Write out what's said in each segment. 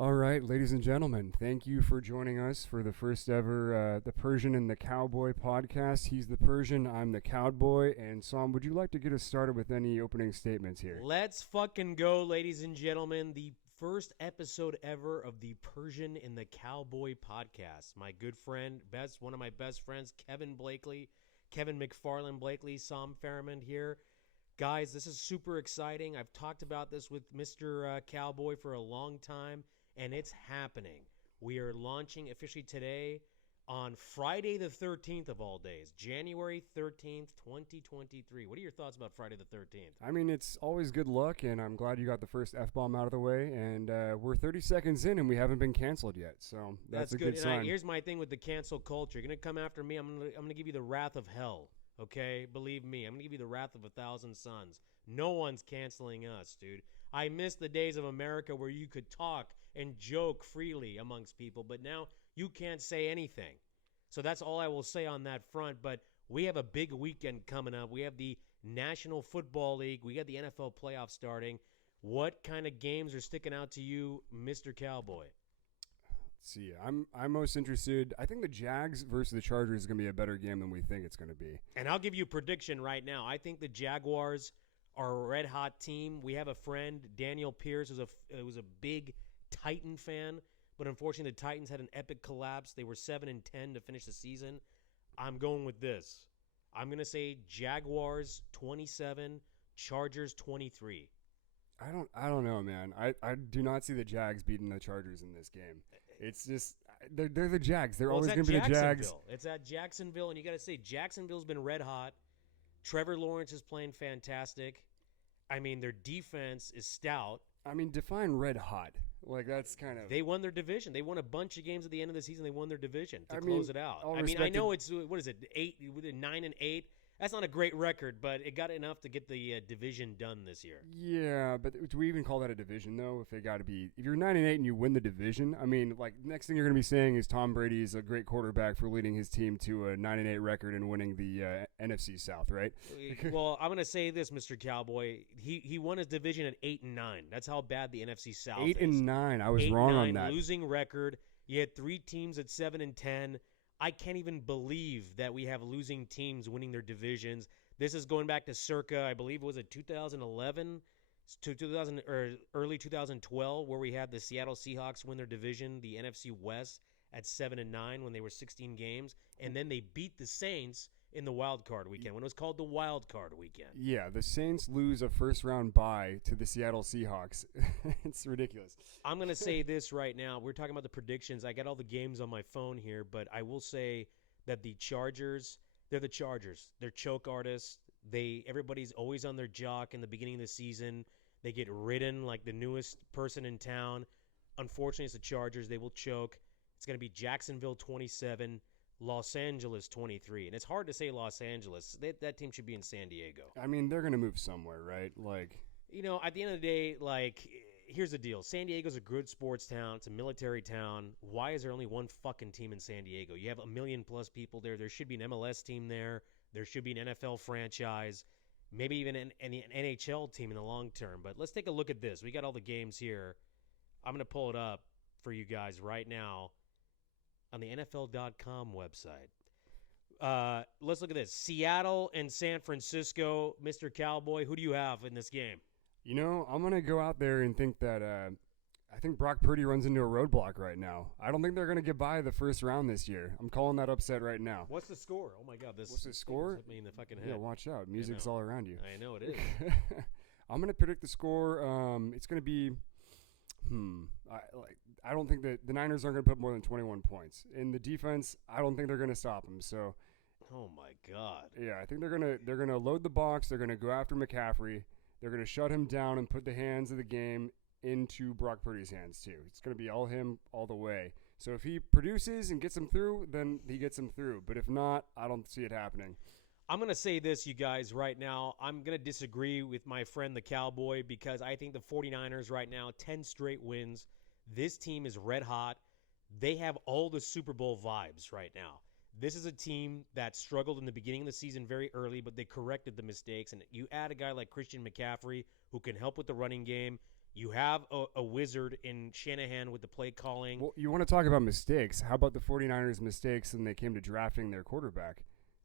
All right, ladies and gentlemen, thank you for joining us for the first ever The Persian and the Cowboy podcast. He's the Persian, I'm the Cowboy. And Sam, would you like to get us started with any opening statements here? Let's fucking go, ladies and gentlemen. The first episode ever of the Persian and the Cowboy podcast. My good friend, one of my best friends, Kevin McFarland Blakely, Sam Fairmond here. Guys, this is super exciting. I've talked about this with Mr. Cowboy for a long time, and it's happening. We are launching officially today on Friday the 13th of all days, January 13th, 2023. What are your thoughts about Friday the 13th? I mean, it's always good luck, and I'm glad you got the first F-bomb out of the way. And we're 30 seconds in, and we haven't been canceled yet. So that's a good sign. Here's my thing with the cancel culture. You're going to come after me. I'm gonna give you the wrath of hell. Okay? Believe me. I'm going to give you the wrath of 1,000 suns. No one's canceling us, dude. I miss the days of America where you could talk and joke freely amongst people, but now you can't say anything. So that's all I will say on that front. But we have a big weekend coming up. We have the National Football League. We got the NFL playoffs starting. What kind of games are sticking out to you, Mr. Cowboy? Let's see, I'm most interested. I think the Jags versus the Chargers is going to be a better game than we think it's going to be. And I'll give you a prediction right now. I think the Jaguars are a red-hot team. We have a friend, Daniel Pierce, who's a big Titan fan. But unfortunately, the Titans had an epic collapse. They were 7-10 to finish the season. I'm going with this. I'm going to say Jaguars 27, Chargers 23. I don't know, man. I do not see the Jags beating the Chargers in this game. It's just they're the Jags. They're always going to be the Jags. It's at Jacksonville, and you got to say Jacksonville's been red hot. Trevor Lawrence is playing fantastic. I mean, their defense is stout. I mean, define red hot. Like, that's kind of... They won their division. They won a bunch of games at the end of the season. They won their division to I close mean, it out. all I mean, I respect know to- it's, what is it, 9-8? That's not a great record, but it got enough to get the division done this year. Yeah, but do we even call that a division, though? If you're 9-8 and you win the division, I mean, like, next thing you're going to be saying is Tom Brady is a great quarterback for leading his team to a 9-8 record and winning the NFC South, right? Well, I'm going to say this, Mr. Cowboy. He won his division at 8-9. That's how bad the NFC South is. 8-9. I was wrong on that. Losing record. You had 3 teams at 7-10. I can't even believe that we have losing teams winning their divisions. This is going back to circa, I believe, was it 2011 to 2000 or early 2012, where we had the Seattle Seahawks win their division, the NFC West, at 7-9 when they were 16 games, and then they beat the Saints in the wild card weekend when it was called the wild card weekend. Yeah, the Saints lose a first-round bye to the Seattle Seahawks. It's ridiculous. I'm going to say this right now. We're talking about the predictions. I got all the games on my phone here, but I will say that the Chargers, they're the Chargers. They're choke artists. Everybody's always on their jock in the beginning of the season. They get ridden like the newest person in town. Unfortunately, it's the Chargers. They will choke. It's going to be Jacksonville 27, Los Angeles 23. And it's hard to say Los Angeles. That team should be in San Diego. I mean, they're going to move somewhere, right? Like, you know, at the end of the day, like, here's the deal. San Diego's a good sports town. It's a military town. Why is there only one fucking team in San Diego? You have 1 million plus people there. There should be an MLS team there. There should be an NFL franchise. Maybe even an NHL team in the long term. But let's take a look at this. We got all the games here. I'm going to pull it up for you guys right now on the NFL.com website. Let's look at this. Seattle and San Francisco. Mr. Cowboy, who do you have in this game? you know, I'm going to go out there and think that I think Brock Purdy runs into a roadblock right now. I don't think they're going to get by the first round this year. I'm calling that upset right now. What's the score? Oh, my God. What's the score? Hit me in the fucking head. Yeah, watch out. Music's all around you. I know it is. I'm going to predict the score. It's going to be I don't think that the Niners aren't going to put more than 21 points. In the defense, I don't think they're going to stop them. So, oh my God. yeah, I think they're going to load the box. They're going to go after McCaffrey. They're going to shut him down and put the hands of the game into Brock Purdy's hands too. It's going to be all him all the way. So if he produces and gets him through, then he gets him through. But if not, I don't see it happening. I'm going to say this, you guys, right now. I'm going to disagree with my friend the Cowboy because I think the 49ers right now, 10 straight wins. This team is red hot. They have all the Super Bowl vibes right now. This is a team that struggled in the beginning of the season very early, but they corrected the mistakes. And you add a guy like Christian McCaffrey who can help with the running game. You have a wizard in Shanahan with the play calling. Well, you want to talk about mistakes. How about the 49ers' mistakes when they came to drafting their quarterback?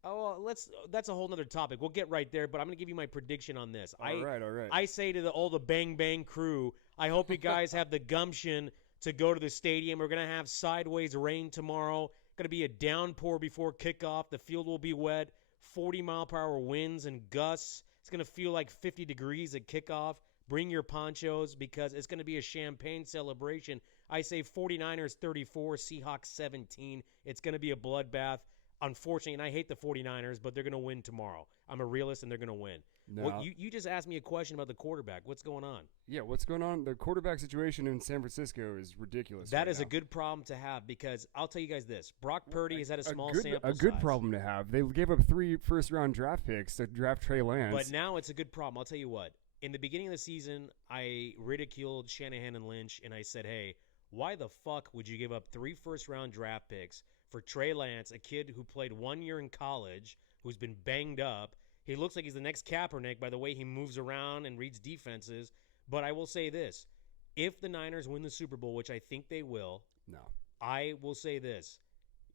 Oh, that's a whole nother topic. We'll get right there, but I'm going to give you my prediction on this. All right. I say to all the Bang Bang crew, I hope you guys have the gumption to go to the stadium. We're going to have sideways rain tomorrow. Going to be a downpour before kickoff. The field will be wet. 40-mile-per-hour winds and gusts. It's going to feel like 50 degrees at kickoff. Bring your ponchos because it's going to be a champagne celebration. I say 49ers 34, Seahawks 17. It's going to be a bloodbath. Unfortunately, and I hate the 49ers, but they're going to win tomorrow. I'm a realist, and they're going to win. No. Well, you just asked me a question about the quarterback. What's going on? Yeah, what's going on? The quarterback situation in San Francisco is ridiculous. That right is now. a good problem to have because I'll tell you guys this. Brock Purdy has had a small sample A good size. problem to have. They gave up 3 first-round draft picks to draft Trey Lance. But now it's a good problem. I'll tell you what. In the beginning of the season, I ridiculed Shanahan and Lynch, and I said, hey, why the fuck would you give up 3 first-round draft picks for Trey Lance, a kid who played 1 year in college, who's been banged up? He looks like he's the next Kaepernick by the way he moves around and reads defenses. But I will say this. If the Niners win the Super Bowl, which I think they will, no. I will say this.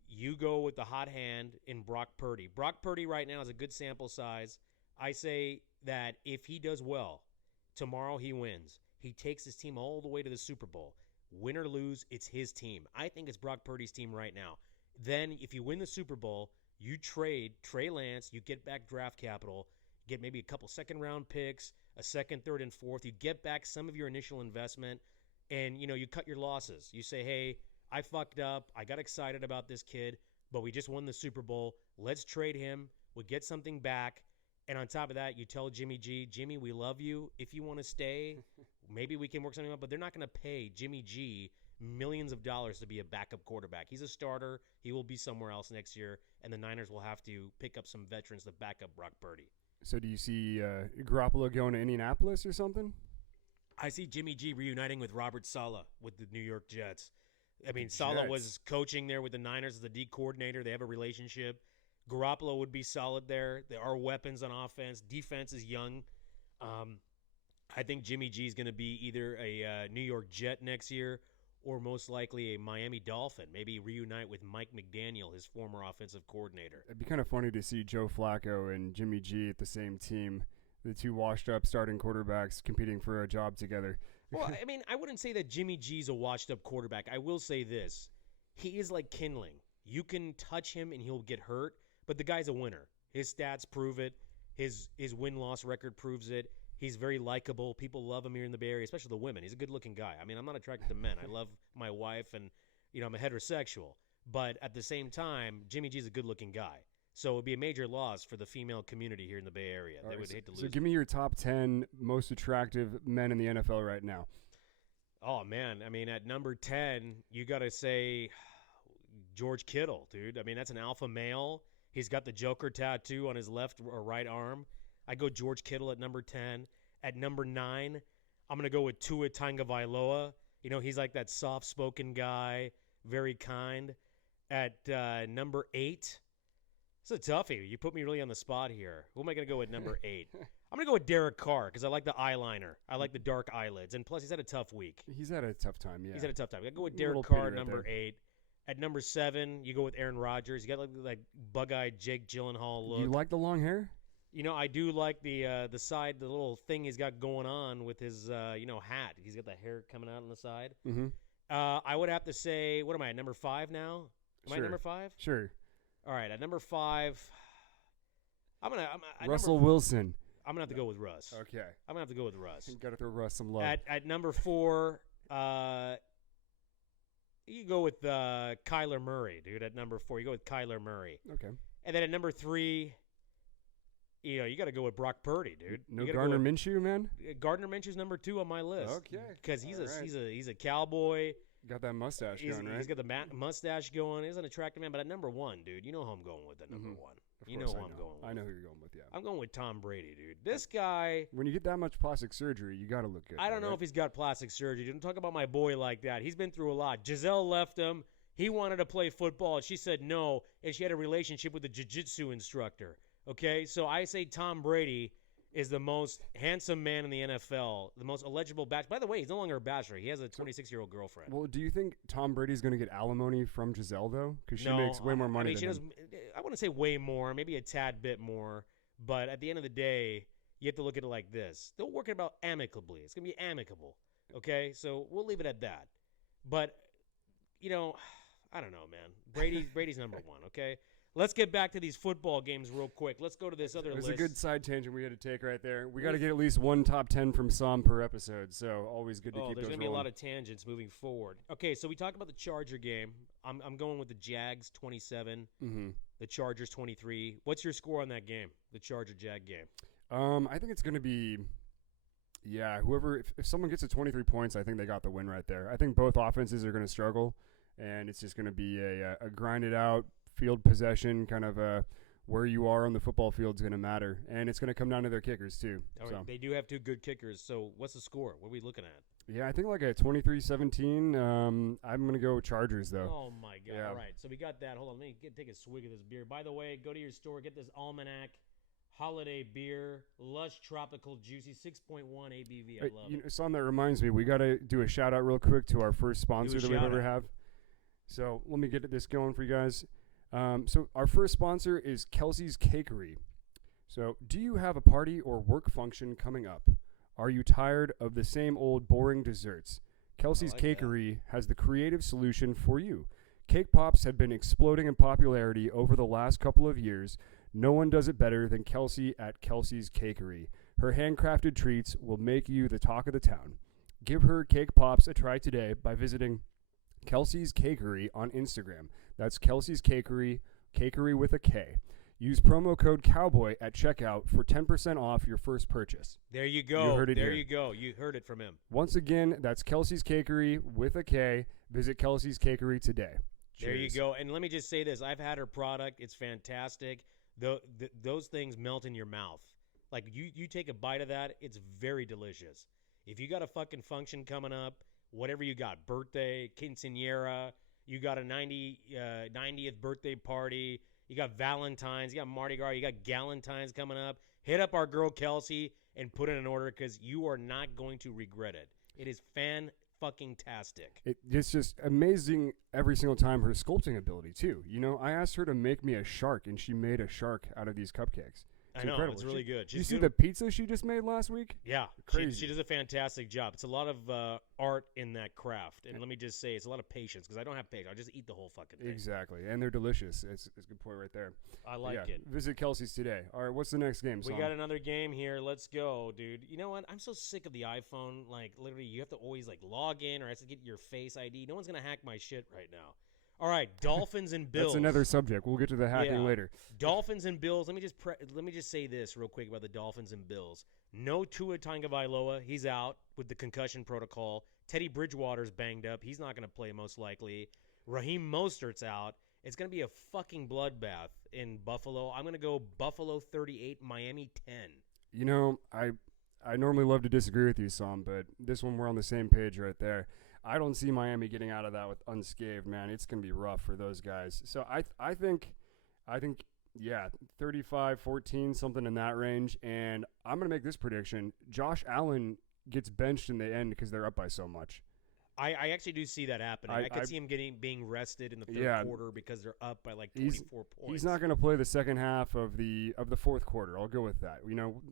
You go with the hot hand in Brock Purdy. Brock Purdy right now is a good sample size. I say that if he does well, tomorrow he wins. He takes his team all the way to the Super Bowl. Win or lose, it's his team. I think it's Brock Purdy's team right now. Then if you win the Super Bowl, you trade Trey Lance, you get back draft capital, get maybe a couple second-round picks, a second, third, and fourth. You get back some of your initial investment, and, you cut your losses. You say, hey, I fucked up. I got excited about this kid, but we just won the Super Bowl. Let's trade him. We'll get something back. And on top of that, you tell Jimmy G, Jimmy, we love you. If you want to stay, maybe we can work something out. But they're not going to pay Jimmy G millions of dollars to be a backup quarterback. He's a starter. He will be somewhere else next year, and the Niners will have to pick up some veterans to back up Brock Purdy. So do you see Garoppolo going to Indianapolis or something? I see Jimmy G reuniting with Robert Saleh with the New York Jets. I mean, Saleh was coaching there with the Niners as the D coordinator. They have a relationship. Garoppolo would be solid there. There are weapons on offense. Defense is young. I think Jimmy G is going to be either a New York Jet next year or most likely a Miami Dolphin. Maybe reunite with Mike McDaniel, his former offensive coordinator. It'd be kind of funny to see Joe Flacco and Jimmy G at the same team, the two washed-up starting quarterbacks competing for a job together. Well, I mean, I wouldn't say that Jimmy G's a washed-up quarterback. I will say this. He is like kindling. You can touch him and he'll get hurt, but the guy's a winner. His stats prove it. His win-loss record proves it. He's very likable. People love him here in the Bay Area, especially the women. He's a good-looking guy. I mean, I'm not attracted to men. I love my wife, and, I'm a heterosexual. But at the same time, Jimmy G's a good-looking guy. So it would be a major loss for the female community here in the Bay Area. They would hate to lose. So give me your top 10 most attractive men in the NFL right now. Oh, man. I mean, at number 10, you got to say George Kittle, dude. I mean, that's an alpha male. He's got the Joker tattoo on his left or right arm. I go George Kittle at number 10. At number 9, I'm going to go with Tua Tagovailoa. He's like that soft-spoken guy, very kind. At number 8, it's a toughie. You put me really on the spot here. Who am I going to go with number 8? I'm going to go with Derek Carr because I like the eyeliner. I like the dark eyelids. And plus, he's had a tough week. He's had a tough time, yeah. He's had a tough time. I go with Derek Carr at number 8. At number 7, you go with Aaron Rodgers. You got like bug-eyed Jake Gyllenhaal look. You like the long hair? I do like the side, the little thing he's got going on with his, hat. He's got the hair coming out on the side. Mm-hmm. I would have to say, what am I, at number 5 now? Am I at number 5? Sure. All right, at number 5, I'm Russell Wilson. I'm going to have to go with Russ. Okay. I'm going to have to go with Russ. Got to throw Russ some love. At number 4, you go with Kyler Murray, dude, at number 4. You go with Kyler Murray. Okay. And then at number 3, you got to go with Brock Purdy, dude. No Gardner Minshew, man? Gardner Minshew's number 2 on my list. Okay. Because he's a cowboy. Got that mustache going, right? He's got the mustache going. He's an attractive man. But at number 1, dude, you know who I'm going with at number 1. You know who I'm going with. I know who you're going with, yeah. I'm going with Tom Brady, dude. This guy. When you get that much plastic surgery, you got to look good. I don't know if he's got plastic surgery. Don't talk about my boy like that. He's been through a lot. Giselle left him. He wanted to play football, and she said no, and she had a relationship with a jiu-jitsu instructor. Okay, so I say Tom Brady, is the most handsome man in the NFL, the most eligible bachelor. By the way, he's no longer a bachelor. He has a 26-year-old girlfriend. Well, do you think Tom Brady's going to get alimony from Giselle, though? Because she No, makes way more money I mean, than she him. does. I wouldn't say way more, maybe a tad bit more. But at the end of the day, you have to look at it like this. They'll work it about amicably. It's going to be amicable. Okay? So we'll leave it at that. But, I don't know, man. Brady's number one, okay? Let's get back to these football games real quick. Let's go to this other It was list. a good side tangent we had to take right there. We got to get at least one top 10 from Sam per episode, so always good to keep there's those going to be a rolling. lot of tangents moving forward. Okay, so we talked about the Charger game. I'm going with the Jags 27, the Chargers 23. What's your score on that game, the Charger-Jag game? I think it's going to be, whoever, if someone gets to 23 points, I think they got the win right there. I think both offenses are going to struggle, and it's just going to be a grinded out field possession, kind of where you are on the football field is going to matter, and it's going to come down to their kickers too. All right, they do have two good kickers, so what's the score? What are we looking at? Yeah, I think like a 23-17. I'm going to go with Chargers, though. Oh, my God. Yeah. All right, so we got that. Hold on, let me take a swig of this beer. By the way, go to your store, get this Almanac Holiday Beer, Lush Tropical Juicy, 6.1 ABV. I love it. Sam, that reminds me, we got to do a shout-out real quick to our first sponsor that we've ever shout-out. have. So let me get this going for you guys. So our first sponsor is Kelsey's Cakery. So do you have a party or work function coming up? Are you tired of the same old boring desserts? Kelsey's like that. Cakery has the creative solution for you. Cake pops have been exploding in popularity over the last couple of years. No one does it better than Kelsey at Kelsey's Cakery. Her handcrafted treats will make you the talk of the town. Give her cake pops a try today by visiting Kelsey's Cakery on Instagram. That's Kelsey's Cakery, Cakery with a K. Use promo code COWBOY at checkout for 10% off your first purchase. There you go. You heard it there here. you go. You heard it from him. Once again, that's Kelsey's Cakery with a K. Visit Kelsey's Cakery today. There you Cheers. go. And let me just say this. I've had her product. It's fantastic. Those things melt in your mouth. Like, you take a bite of that, it's very delicious. If you got a fucking function coming up, whatever you got, birthday, quinceañera, you got a 90th birthday party, you got Valentine's, you got Mardi Gras, you got Galentine's coming up, hit up our girl Kelsey and put in an order because you are not going to regret it. It is fan-fucking-tastic. It's just amazing every single time, her sculpting ability, too. I asked her to make me a shark, and she made a shark out of these cupcakes. It's I know, incredible. it's really good. You She's see good- the pizza she just made last week? Yeah, Crazy. she does a fantastic job. It's a lot of art in that craft, and let me just say, it's a lot of patience because I don't have patience. I just eat the whole fucking thing. Exactly, and they're delicious. It's a good point right there. I like it. Visit Kelsey's today. All right, what's the next game, We Sam? got another game here. Let's go, dude. You know what? I'm so sick of the iPhone. Like, literally, you have to always log in or have to get your Face ID. No one's gonna hack my shit right now. All right, Dolphins and Bills. That's another subject. We'll get to the hacking Yeah. later. Dolphins and Bills. Let me just say this real quick about the Dolphins and Bills. No Tua Tagovailoa. He's out with the concussion protocol. Teddy Bridgewater's banged up. He's not going to play most likely. Raheem Mostert's out. It's going to be a fucking bloodbath in Buffalo. I'm going to go Buffalo 38, Miami 10. I normally love to disagree with you, Sam, but this one we're on the same page right there. I don't see Miami getting out of that with unscathed, man. It's going to be rough for those guys. So I think 35-14, something in that range. And I'm going to make this prediction. Josh Allen gets benched in the end because they're up by so much. I actually do see that happening. I could see him being rested in the third quarter because they're up by 24 points. He's not going to play the second half of the fourth quarter. I'll go with that.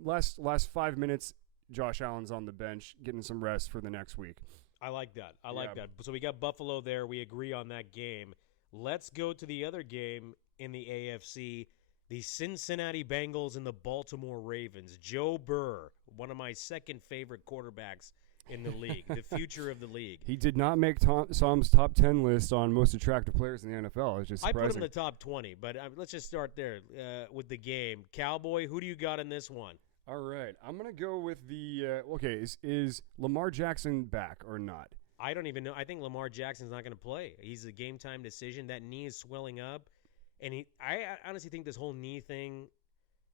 Last 5 minutes, Josh Allen's on the bench getting some rest for the next week. I like that. I like that. So we got Buffalo there. We agree on that game. Let's go to the other game in the AFC. The Cincinnati Bengals and the Baltimore Ravens. Joe Burr, one of my second favorite quarterbacks in the league, the future of the league. He did not make Sam's top 10 list on most attractive players in the NFL. It's just surprising. I put him in the top 20, but let's just start there with the game. Cowboy, who do you got in this one? All right. I'm going to go with the is Lamar Jackson back or not? I don't even know. I think Lamar Jackson's not going to play. He's a game-time decision. That knee is swelling up. And I honestly think this whole knee thing.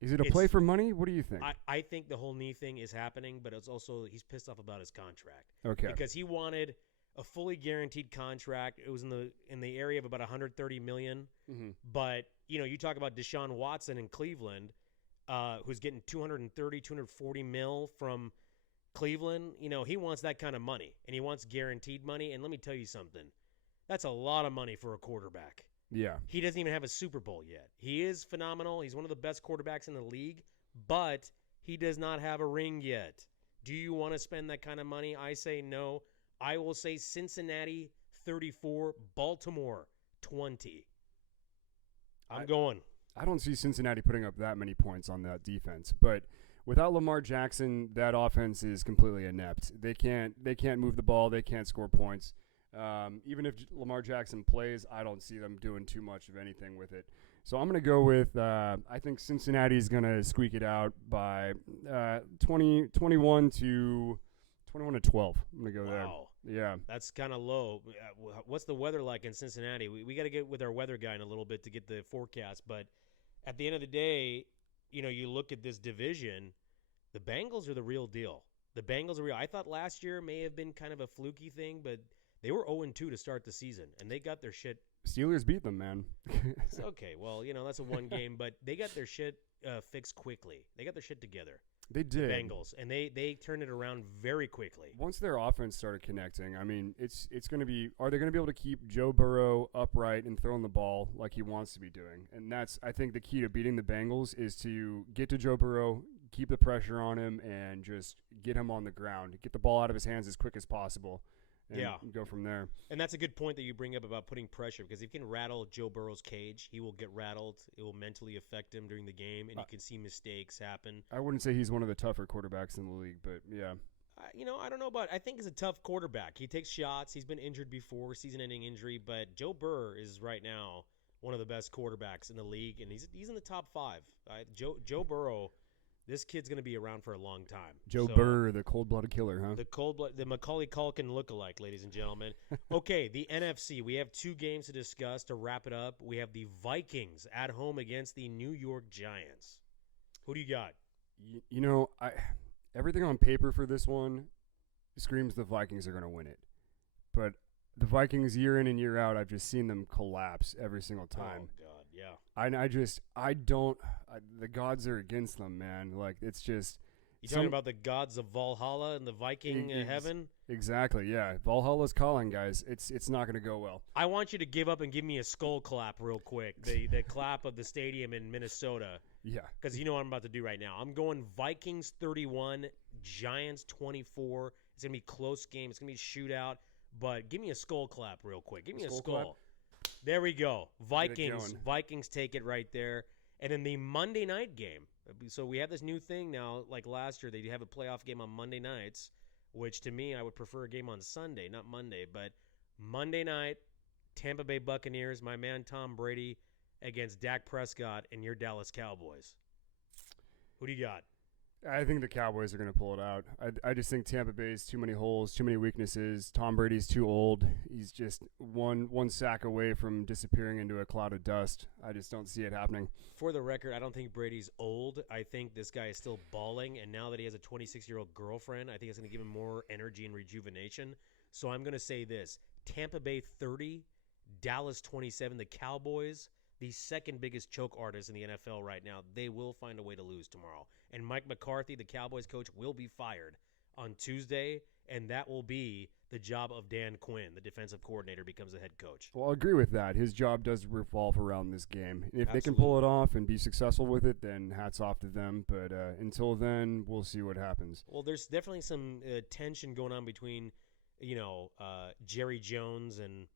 Is it a play for money? What do you think? I think the whole knee thing is happening, but it's also he's pissed off about his contract. Okay. Because he wanted a fully guaranteed contract. It was in the area of about $130 million. Mm-hmm. But you talk about Deshaun Watson in Cleveland. who's getting 230, 240 mil from Cleveland, he wants that kind of money, and he wants guaranteed money. And let me tell you something. That's a lot of money for a quarterback. Yeah. He doesn't even have a Super Bowl yet. He is phenomenal. He's one of the best quarterbacks in the league, but he does not have a ring yet. Do you want to spend that kind of money? I say no. I will say Cincinnati 34, Baltimore 20. I'm going. I don't see Cincinnati putting up that many points on that defense, but without Lamar Jackson, that offense is completely inept. They can't move the ball. They can't score points. Even if Lamar Jackson plays, I don't see them doing too much of anything with it. So I'm going to go with I think Cincinnati is going to squeak it out by 21 to 12. I'm going to go there. Wow. Yeah. That's kind of low. What's the weather like in Cincinnati? We got to get with our weather guy in a little bit to get the forecast. But at the end of the day, you look at this division, the Bengals are the real deal. The Bengals are real. I thought last year may have been kind of a fluky thing, but they were 0-2 to start the season, and they got their shit. Steelers beat them, man. It's okay. Well, that's a one game, but they got their shit fixed quickly. They got their shit together. They did. The Bengals, and they turned it around very quickly. Once their offense started connecting, I mean, it's going to be – are they going to be able to keep Joe Burrow upright and throwing the ball like he wants to be doing? And that's, I think, the key to beating the Bengals is to get to Joe Burrow, keep the pressure on him, and just get him on the ground. Get the ball out of his hands as quick as possible. And go from there. And that's a good point that you bring up about putting pressure, because if you can rattle Joe Burrow's cage, he will get rattled. It will mentally affect him during the game, and you can see mistakes happen. I wouldn't say he's one of the tougher quarterbacks in the league, but yeah. I don't know about – I think he's a tough quarterback. He takes shots. He's been injured before, season-ending injury, but Joe Burrow is right now one of the best quarterbacks in the league, and he's in the top 5. Joe Burrow – this kid's going to be around for a long time. Joe Burr, the cold-blooded killer, huh? The Macaulay Culkin lookalike, ladies and gentlemen. Okay, the NFC. We have 2 games to discuss to wrap it up. We have the Vikings at home against the New York Giants. Who do you got? Everything on paper for this one screams the Vikings are going to win it. But the Vikings, year in and year out, I've just seen them collapse every single time. Oh, God, yeah. The gods are against them, man. Like, it's just. You talking about the gods of Valhalla and the Viking heaven? Exactly, yeah. Valhalla's calling, guys. It's not going to go well. I want you to give up and give me a skull clap real quick. The clap of the stadium in Minnesota. Yeah. Because you know what I'm about to do right now. I'm going Vikings 31, Giants 24. It's going to be a close game. It's going to be a shootout. But give me a skull clap real quick. Give me a skull. There we go. Vikings take it right there. And then the Monday night game. So we have this new thing now. Like last year, they have a playoff game on Monday nights, which to me, I would prefer a game on Sunday, not Monday. But Monday night, Tampa Bay Buccaneers, my man Tom Brady, against Dak Prescott and your Dallas Cowboys. Who do you got? I think the Cowboys are going to pull it out. I just think Tampa Bay's too many holes, too many weaknesses. Tom Brady's too old. He's just one sack away from disappearing into a cloud of dust. I just don't see it happening. For the record, I don't think Brady's old. I think this guy is still balling, and now that he has a 26-year-old girlfriend, I think it's going to give him more energy and rejuvenation. So I'm going to say this. Tampa Bay 30, Dallas 27. The Cowboys, the second biggest choke artist in the NFL right now, they will find a way to lose tomorrow. And Mike McCarthy, the Cowboys coach, will be fired on Tuesday, and that will be the job of Dan Quinn, the defensive coordinator, becomes the head coach. Well, I agree with that. His job does revolve around this game. If they can pull it off and be successful with it, then hats off to them. But until then, we'll see what happens. Well, there's definitely some tension going on between, Jerry Jones and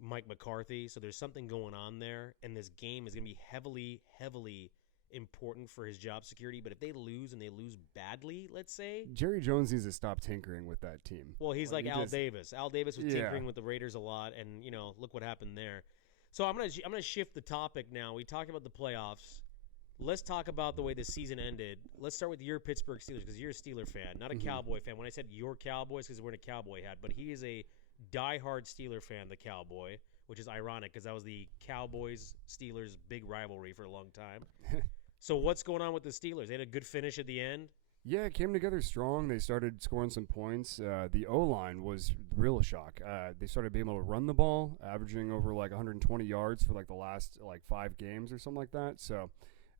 Mike McCarthy. So there's something going on there, and this game is going to be heavily, heavily important for his job security. But if they lose and they lose badly, let's say, Jerry Jones needs to stop tinkering with that team. Well, he's like Al Davis. Al Davis was tinkering with the Raiders a lot, and look what happened there. So I'm gonna shift the topic now. We talked about the playoffs. Let's talk about the way the season ended. Let's start with your Pittsburgh Steelers, because you're a Steeler fan, not a Cowboy fan. When I said your Cowboys, because we're in a Cowboy hat, but he is a diehard Steeler fan, the Cowboy, which is ironic because that was the Cowboys-Steelers big rivalry for a long time. So what's going on with the Steelers? They had a good finish at the end. Yeah, it came together strong. They started scoring some points. The O-line was real shock. They started being able to run the ball, averaging over 120 yards for the last 5 games or something like that. So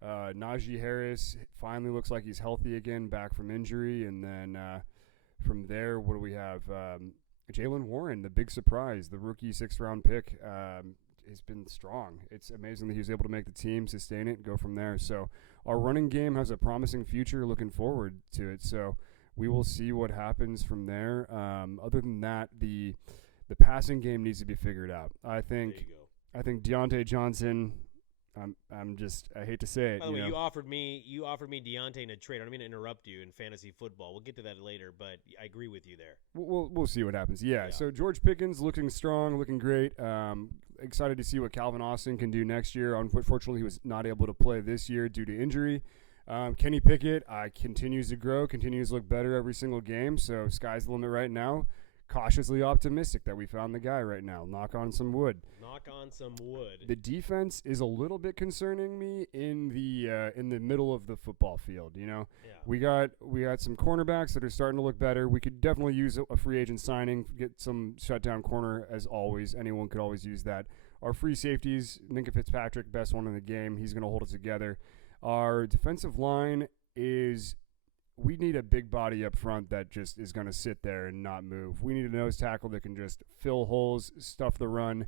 Najee Harris finally looks like he's healthy again, back from injury. And then from there, what do we have? Jalen Warren, the big surprise, the rookie 6th-round pick, has been strong. It's amazing that he was able to make the team, sustain it, and go from there. So our running game has a promising future. Looking forward to it. So we will see what happens from there. Other than that, the passing game needs to be figured out. I think Deontay Johnson. I hate to say it. By the way, you offered me Deontay in a trade. I don't mean to interrupt you in fantasy football. We'll get to that later, but I agree with you there. We'll see what happens. Yeah. So George Pickens looking strong, looking great. Excited to see what Calvin Austin can do next year. Unfortunately, he was not able to play this year due to injury. Kenny Pickett continues to grow, continues to look better every single game. So sky's the limit right now. Cautiously optimistic that we found the guy right now. Knock on some wood. The defense is a little bit concerning me in the middle of the football field. We got some cornerbacks that are starting to look better. We could definitely use a free agent signing, get some shutdown corner as always. Anyone could always use that. Our free safeties, Minkah Fitzpatrick, best one in the game. He's going to hold it together. Our defensive line is. We need a big body up front that just is going to sit there and not move. We need a nose tackle that can just fill holes, stuff the run.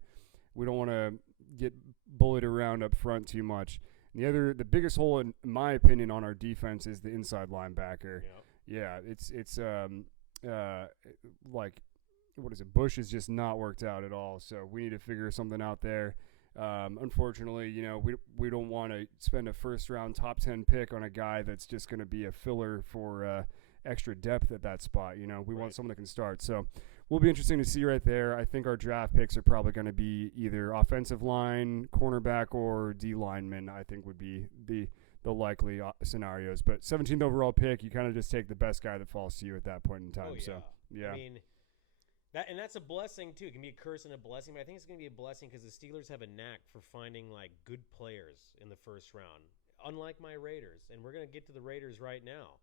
We don't want to get bullied around up front too much. And the biggest hole, in my opinion, on our defense is the inside linebacker. Yep. Yeah, it's like, what is it? Bush has just not worked out at all. So we need to figure something out there. Unfortunately, we don't want to spend a first-round top 10 pick on a guy that's just going to be a filler for extra depth at that spot. We want someone that can start. So will be interesting to see right there. I think our draft picks are probably going to be either offensive line, cornerback, or D lineman. I think would be the likely scenarios. But 17th overall pick, you kind of just take the best guy that falls to you at that point in time. Oh, yeah. So yeah. I mean, that's a blessing too. It can be a curse and a blessing, but I think it's going to be a blessing because the Steelers have a knack for finding good players in the first round, unlike my Raiders. And we're going to get to the Raiders right now.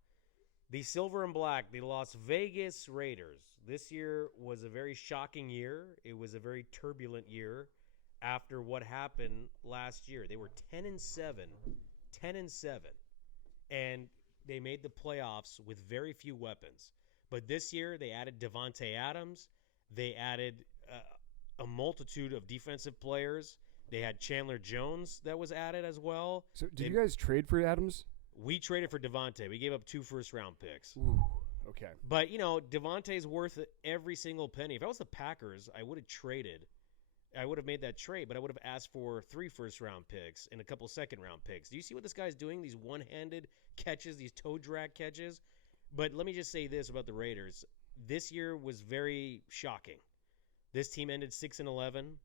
The Silver and Black, the Las Vegas Raiders. This year was a very shocking year. It was a very turbulent year after what happened last year. They were 10-7, and they made the playoffs with very few weapons. But this year, they added Devontae Adams. They added a multitude of defensive players. They had Chandler Jones that was added as well. So did you guys trade for Adams? We traded for Devontae. We gave up 2 first-round picks. Ooh, okay. But, Devontae's worth every single penny. If I was the Packers, I would have traded. I would have made that trade, but I would have asked for 3 first-round picks and a couple second-round picks. Do you see what this guy's doing? These one-handed catches, these toe drag catches? But let me just say this about the Raiders. This year was very shocking. This team ended 6-11,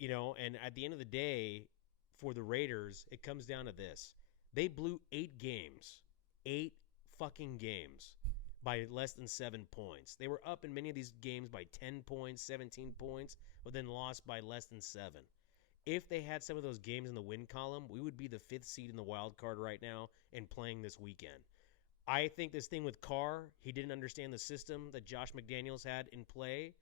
and at the end of the day, for the Raiders, it comes down to this. They blew 8 games, 8 fucking games, by less than 7 points. They were up in many of these games by 10 points, 17 points, but then lost by less than 7. If they had some of those games in the win column, we would be the 5th seed in the wild card right now and playing this weekend. I think this thing with Carr, he didn't understand the system that Josh McDaniels had in play.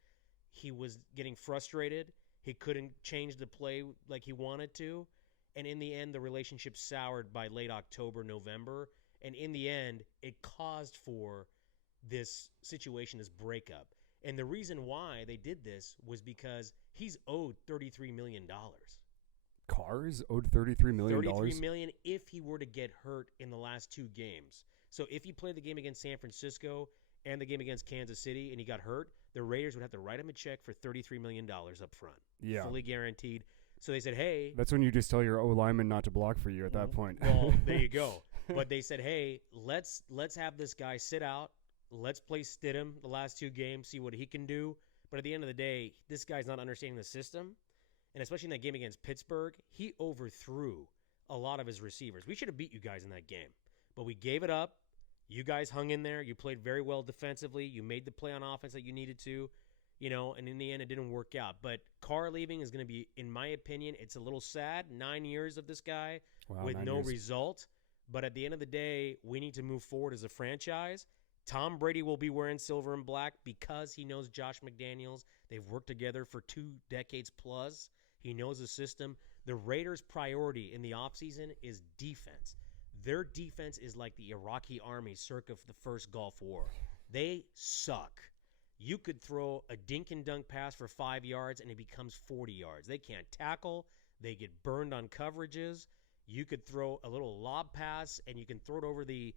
He was getting frustrated. He couldn't change the play like he wanted to. And in the end, the relationship soured by late October, November. And in the end, it caused for this situation, this breakup. And the reason why they did this was because he's owed $33 million. Carr is owed $33 million? $33 million if he were to get hurt in the last 2 games. So if he played the game against San Francisco and the game against Kansas City and he got hurt, the Raiders would have to write him a check for $33 million up front. Yeah. Fully guaranteed. So they said, hey. That's when you just tell your O-lineman not to block for you at that point. Well, there you go. But they said, hey, let's have this guy sit out. Let's play Stidham the last 2 games, see what he can do. But at the end of the day, this guy's not understanding the system. And especially in that game against Pittsburgh, he overthrew a lot of his receivers. We should have beat you guys in that game. But we gave it up. You guys hung in there. You played very well defensively. You made the play on offense that you needed to, and in the end, it didn't work out. But Carr leaving is going to be, in my opinion, it's a little sad. 9 years of this guy with no result. But at the end of the day, we need to move forward as a franchise. Tom Brady will be wearing silver and black because he knows Josh McDaniels. They've worked together for 2 decades plus. He knows the system. The Raiders' priority in the offseason is defense. Their defense is like the Iraqi army circa the first Gulf War. They suck. You could throw a dink and dunk pass for 5 yards and it becomes 40 yards. They can't tackle. They get burned on coverages. You could throw a little lob pass and you can throw it over the,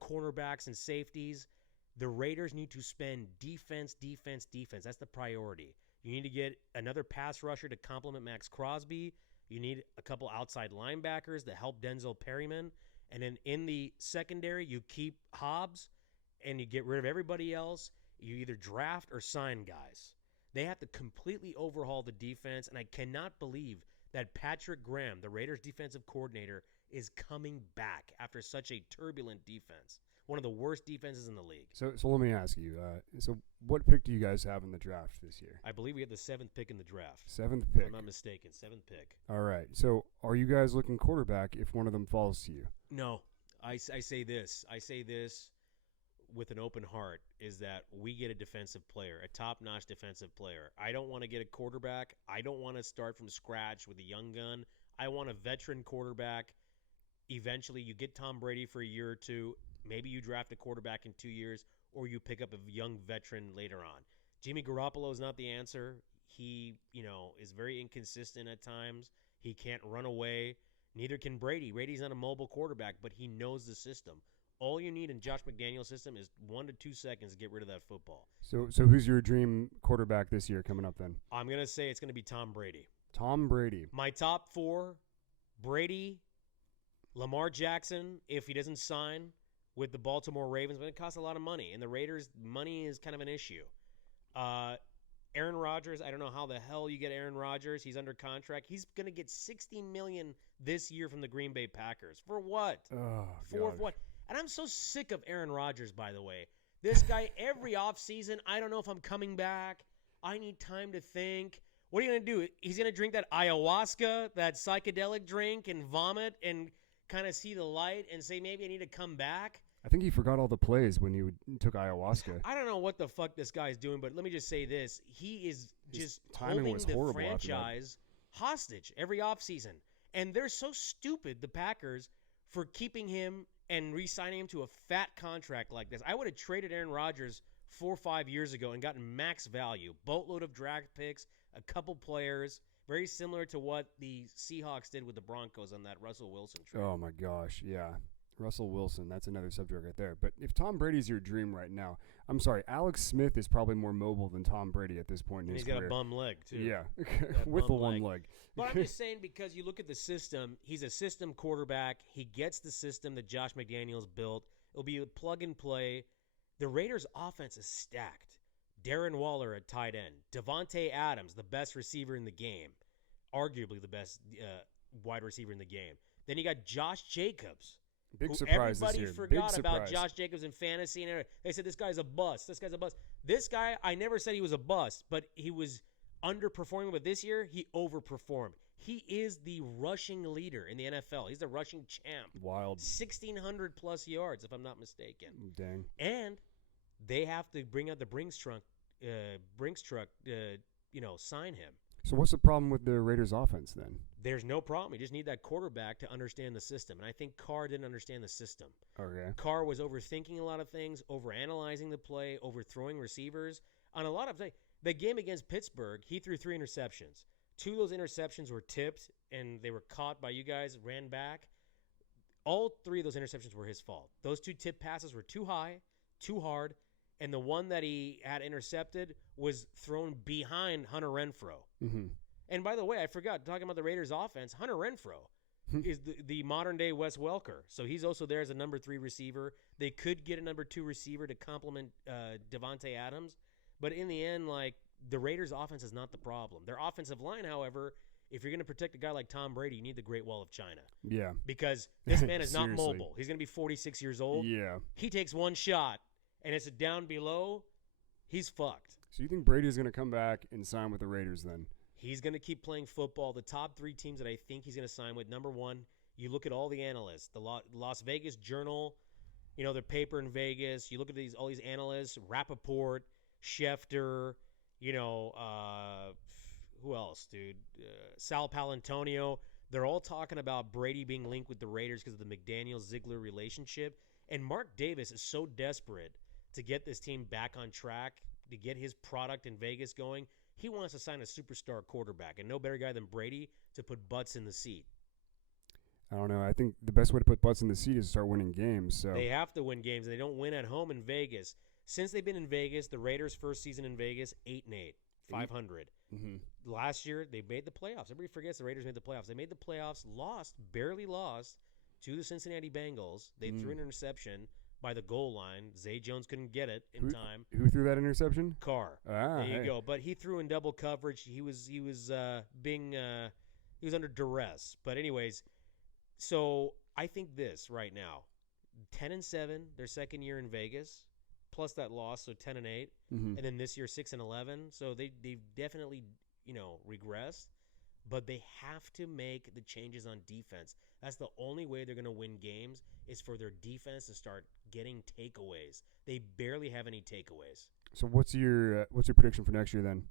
cornerbacks and safeties. The Raiders need to spend defense. That's the priority. You need to get another pass rusher to complement Max Crosby. You need a couple outside linebackers to help Denzel Perryman. And then in the secondary, you keep Hobbs and you get rid of everybody else. You either draft or sign guys. They have to completely overhaul the defense, and I cannot believe that Patrick Graham, the Raiders defensive coordinator, is coming back after such a turbulent defense. One of the worst defenses in the league. So let me ask you, so what pick do you guys have in the draft this year? I believe we have the 7th pick in the draft. 7th If pick. I'm not mistaken, 7th pick. All right. So are you guys looking quarterback if one of them falls to you? No, I say this. I say this with an open heart, is that we get a defensive player, a top-notch defensive player. I don't want to get a quarterback. I don't want to start from scratch with a young gun. I want a veteran quarterback. Eventually, you get Tom Brady for a year or two. Maybe you draft a quarterback in 2 years, or you pick up a young veteran later on. Jimmy Garoppolo is not the answer. He, is very inconsistent at times. He can't run away. Neither can Brady. Brady's not a mobile quarterback, but he knows the system. All you need in Josh McDaniel's system is 1 to 2 seconds to get rid of that football. So who's your dream quarterback this year coming up then? I'm going to say it's going to be Tom Brady. Tom Brady. My top 4, Brady, Lamar Jackson, if he doesn't sign with the Baltimore Ravens, but it costs a lot of money, and the Raiders' money is kind of an issue. Aaron Rodgers, I don't know how the hell you get Aaron Rodgers. He's under contract. He's going to get $60 million this year from the Green Bay Packers. For what? Oh, For God. what? And I'm so sick of Aaron Rodgers, by the way. This guy, every offseason, I don't know if I'm coming back. I need time to think. What are you going to do? He's going to drink that ayahuasca, that psychedelic drink, and vomit and kind of see the light and say, maybe I need to come back? I think he forgot all the plays when you took ayahuasca. I don't know what the fuck this guy's doing, but let me just say this. He is His just timing holding was the horrible after that. franchise hostage every offseason. And they're so stupid, the Packers, for keeping him and re-signing him to a fat contract like this. I would have traded Aaron Rodgers 4 or 5 years ago and gotten max value. Boatload of draft picks, a couple players, very similar to what the Seahawks did with the Broncos on that Russell Wilson trade. Oh, my gosh. Yeah. Russell Wilson, that's another subject right there. But if Tom Brady's your dream right now, I'm sorry, Alex Smith is probably more mobile than Tom Brady at this point in And his he's got career. a bum leg, too. Yeah, Got with the bum one leg. leg. But I'm just saying, because you look at the system, he's a system quarterback. He gets the system that Josh McDaniels built. It'll be a plug and play. The Raiders' offense is stacked. Darren Waller at tight end. Devontae Adams, the best receiver in the game. Arguably the best wide receiver in the game. Then you got Josh Jacobs. Big who surprise this everybody year. forgot Big about surprise. Josh Jacobs in fantasy. And they said, this guy's a bust. This guy's a bust. This guy, I never said he was a bust, but he was underperforming. But this year, he overperformed. He is the rushing leader in the NFL. He's the rushing champ. Wild. 1,600 plus yards, if I'm not mistaken. Dang. And they have to bring out the Brinks truck, sign him. So what's the problem with the Raiders' offense then? There's no problem. You just need that quarterback to understand the system. And I think Carr didn't understand the system. Okay. Carr was overthinking a lot of things, overanalyzing the play, overthrowing receivers. On a lot of the game against Pittsburgh, he threw 3 interceptions. 2 of those interceptions were tipped, and they were caught by you guys, ran back. All 3 of those interceptions were his fault. Those 2 tip passes were too high, too hard, and the one that he had intercepted was thrown behind Hunter Renfrow. Mm-hmm. And by the way, I forgot, talking about the Raiders offense, Hunter Renfrow is the modern-day Wes Welker. So he's also there as a number 3 receiver. They could get a number 2 receiver to complement Devontae Adams. But in the end, the Raiders offense is not the problem. Their offensive line, however, if you're going to protect a guy like Tom Brady, you need the Great Wall of China. Yeah. Because this man is not Seriously. mobile. He's going to be 46 years old. Yeah. He takes one shot, and it's a down below. He's fucked. So you think Brady's going to come back and sign with the Raiders then? He's going to keep playing football. The top 3 teams that I think he's going to sign with, number 1, you look at all the analysts. The Las Vegas Journal, their paper in Vegas. You look at all these analysts, Rappaport, Schefter, who else, dude? Sal Palantonio. They're all talking about Brady being linked with the Raiders because of the McDaniels-Ziegler relationship. And Mark Davis is so desperate to get this team back on track, to get his product in Vegas going. He wants to sign a superstar quarterback, and no better guy than Brady to put butts in the seat. I don't know. I think the best way to put butts in the seat is to start winning games. So They have to win games, and they don't win at home in Vegas. Since they've been in Vegas, the Raiders' first season in Vegas, 8-8, 500. Last year, they made the playoffs. Everybody forgets the Raiders made the playoffs. They made the playoffs, barely lost to the Cincinnati Bengals. They threw an interception by the goal line. Zay Jones couldn't get it in time. Who threw that interception? Carr. There you go. But he threw in double coverage. He was under duress. But anyways, so I think this right now, 10-7, their second year in Vegas, plus that loss, so 10-8, and then this year 6-11. So they've definitely regressed, but they have to make the changes on defense. That's the only way they're going to win games is for their defense to start getting takeaways. They barely have any takeaways. So what's your prediction for next year then?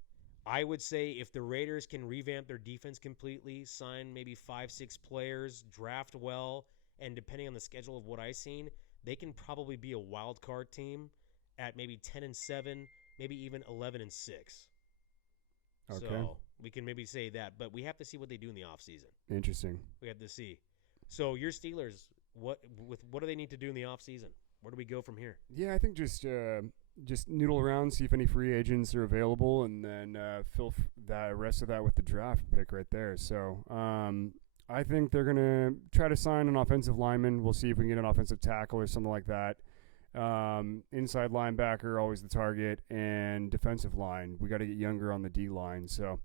I would say if the Raiders can revamp their defense completely, sign maybe 5-6 players, draft well, and depending on the schedule of what I've seen, they can probably be a wild card team at maybe 10-7, maybe even 11-6. Okay. So we can maybe say that, but we have to see what they do in the offseason. Interesting. We have to see. So your Steelers, what do they need to do in the offseason? Where do we go from here? Yeah, I think just noodle around, see if any free agents are available, and then fill the rest of that with the draft pick right there. So I think they're going to try to sign an offensive lineman. We'll see if we can get an offensive tackle or something like that. Inside linebacker, always the target, and defensive line. We got to get younger on the D line. So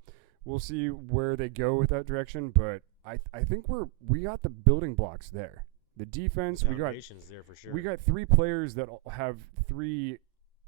we'll see where they go with that direction. But I think we got the building blocks there. The defense, Foundation's there for sure. We got 3 players that have 3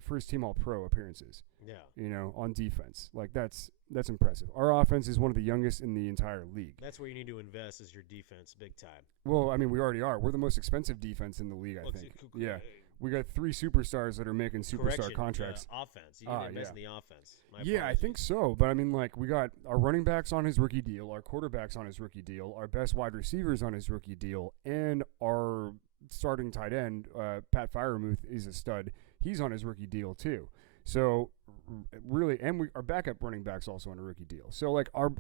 first-team All-Pro appearances. Yeah. On defense. Like that's impressive. Our offense is one of the youngest in the entire league. That's where you need to invest is your defense, big time. Well, I mean, we already are. We're the most expensive defense in the league, I think. Yeah. We got 3 superstars that are making superstar contracts. Offense. You need to invest in the offense. I think so. But I mean, like, we got our running backs on his rookie deal, our quarterbacks on his rookie deal, our best wide receivers on his rookie deal, and our starting tight end, Pat Freiermuth, is a stud. He's on his rookie deal too. So really, and our backup running back's also on a rookie deal. So like our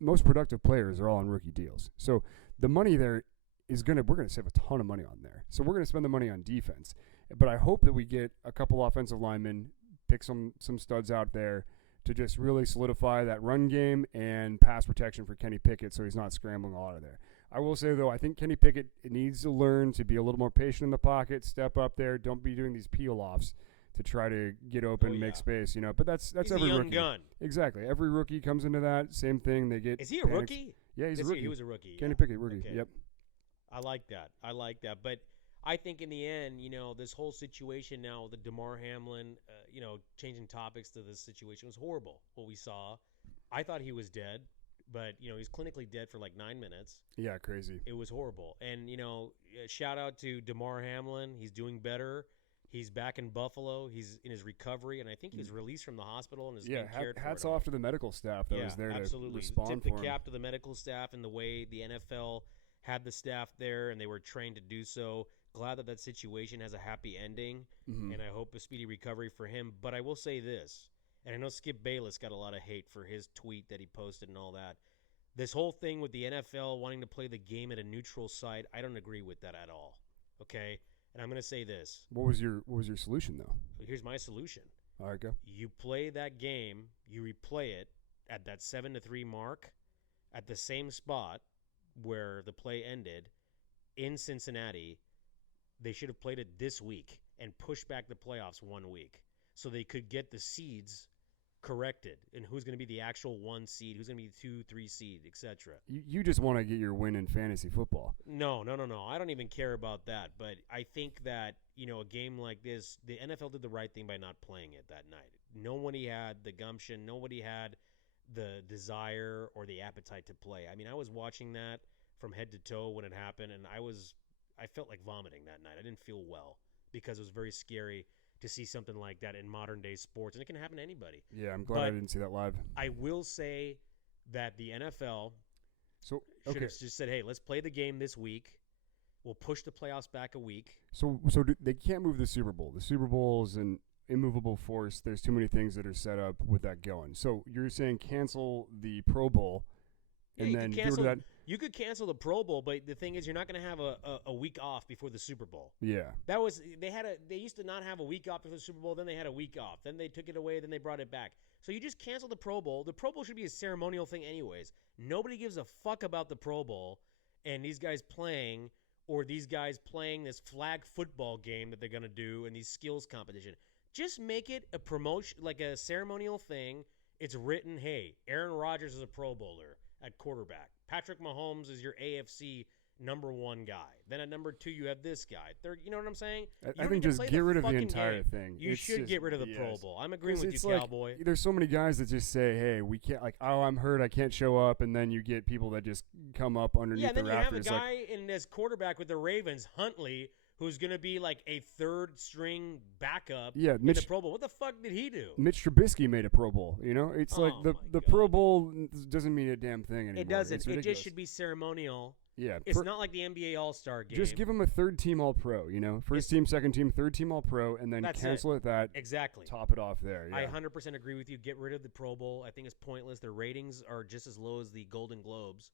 most productive players are all on rookie deals. So the money there we're gonna save a ton of money on there. So we're gonna spend the money on defense. But I hope that we get a couple offensive linemen, pick some studs out there to just really solidify that run game and pass protection for Kenny Pickett so he's not scrambling all out of there. I will say, though, I think Kenny Pickett needs to learn to be a little more patient in the pocket, step up there, don't be doing these peel-offs to try to get open, make space, But that's he's every a young rookie. gun. Exactly. Every rookie comes into that, same thing. They get Is he a panics. rookie? Yeah, he's a rookie. He was a rookie. Kenny Pickett, rookie. Okay. Yep. I like that. But I think in the end, this whole situation now, the DeMar Hamlin, changing topics to this situation was horrible. What we saw, I thought he was dead, but he's clinically dead for like 9 minutes. Yeah, crazy. It was horrible. And shout out to DeMar Hamlin. He's doing better. He's back in Buffalo. He's in his recovery, and I think he was released from the hospital and is being cared for. Hats off to the medical staff that was there absolutely. to respond Tip for the him. cap to the medical staff and the way the NFL had the staff there, and they were trained to do so. Glad that situation has a happy ending, and I hope a speedy recovery for him. But I will say this, and I know Skip Bayless got a lot of hate for his tweet that he posted and all that. This whole thing with the NFL wanting to play the game at a neutral site, I don't agree with that at all. Okay? And I'm going to say this. What was your solution, though? Here's my solution. All right, go. You play that game, you replay it at that 7-3 mark at the same spot where the play ended in Cincinnati. They should have played it this week and pushed back the playoffs 1 week so they could get the seeds corrected and who's going to be the actual 1 seed, who's going to be the 2, 3 seed, etc. You just want to get your win in fantasy football. No. I don't even care about that. But I think that, a game like this, the NFL did the right thing by not playing it that night. Nobody had the gumption. Nobody had the desire or the appetite to play. I mean, I was watching that from head to toe when it happened, and I felt like vomiting that night. I didn't feel well because it was very scary to see something like that in modern day sports, and it can happen to anybody. Yeah, I'm glad I But didn't see that live. I will say that the NFL So should okay, have just said, "Hey, let's play the game this week. We'll push the playoffs back a week." they can't move the Super Bowl. The Super Bowl is an immovable force. There's too many things that are set up with that going. So you're saying cancel the Pro Bowl, Yeah, and you then could get rid cancel. of that. You could cancel the Pro Bowl, but the thing is, you're not going to have a week off before the Super Bowl. Yeah, They used to not have a week off before the Super Bowl. Then they had a week off. Then they took it away. Then they brought it back. So you just cancel the Pro Bowl. The Pro Bowl should be a ceremonial thing, anyways. Nobody gives a fuck about the Pro Bowl and these guys playing, or these guys playing this flag football game that they're going to do and these skills competition. Just make it a promotion, like a ceremonial thing. It's written, hey, Aaron Rodgers is a Pro Bowler at quarterback. Patrick Mahomes is your AFC number 1 guy. Then at number 2, you have this guy. Third, you know what I'm saying? I think just get rid of the entire thing. You It's should just get rid of the BS. Pro Bowl. I'm agreeing 'Cause with it's you, like, Cowboy. There's so many guys that just say, "Hey, we can't." Like, oh, I'm hurt, I can't show up, and then you get people that just come up underneath Yeah, then the you have a rafters. guy in as quarterback with the Ravens, Huntley, who's going to be like a third-string backup Yeah, in the Pro Bowl. What the fuck did he do? Mitch Trubisky made a Pro Bowl. You know, it's like Oh the my Pro God. Bowl doesn't mean a damn thing anymore. It doesn't. It's It ridiculous. just should be ceremonial. Yeah, It's not like the NBA All-Star game. just give them a third team All Pro. You know, first team, second team, third team All Pro, and then That's cancel it. That Exactly. top it off there. Yeah. I 100% agree with you. Get rid of the Pro Bowl. I think it's pointless. Their ratings are just as low as the Golden Globes.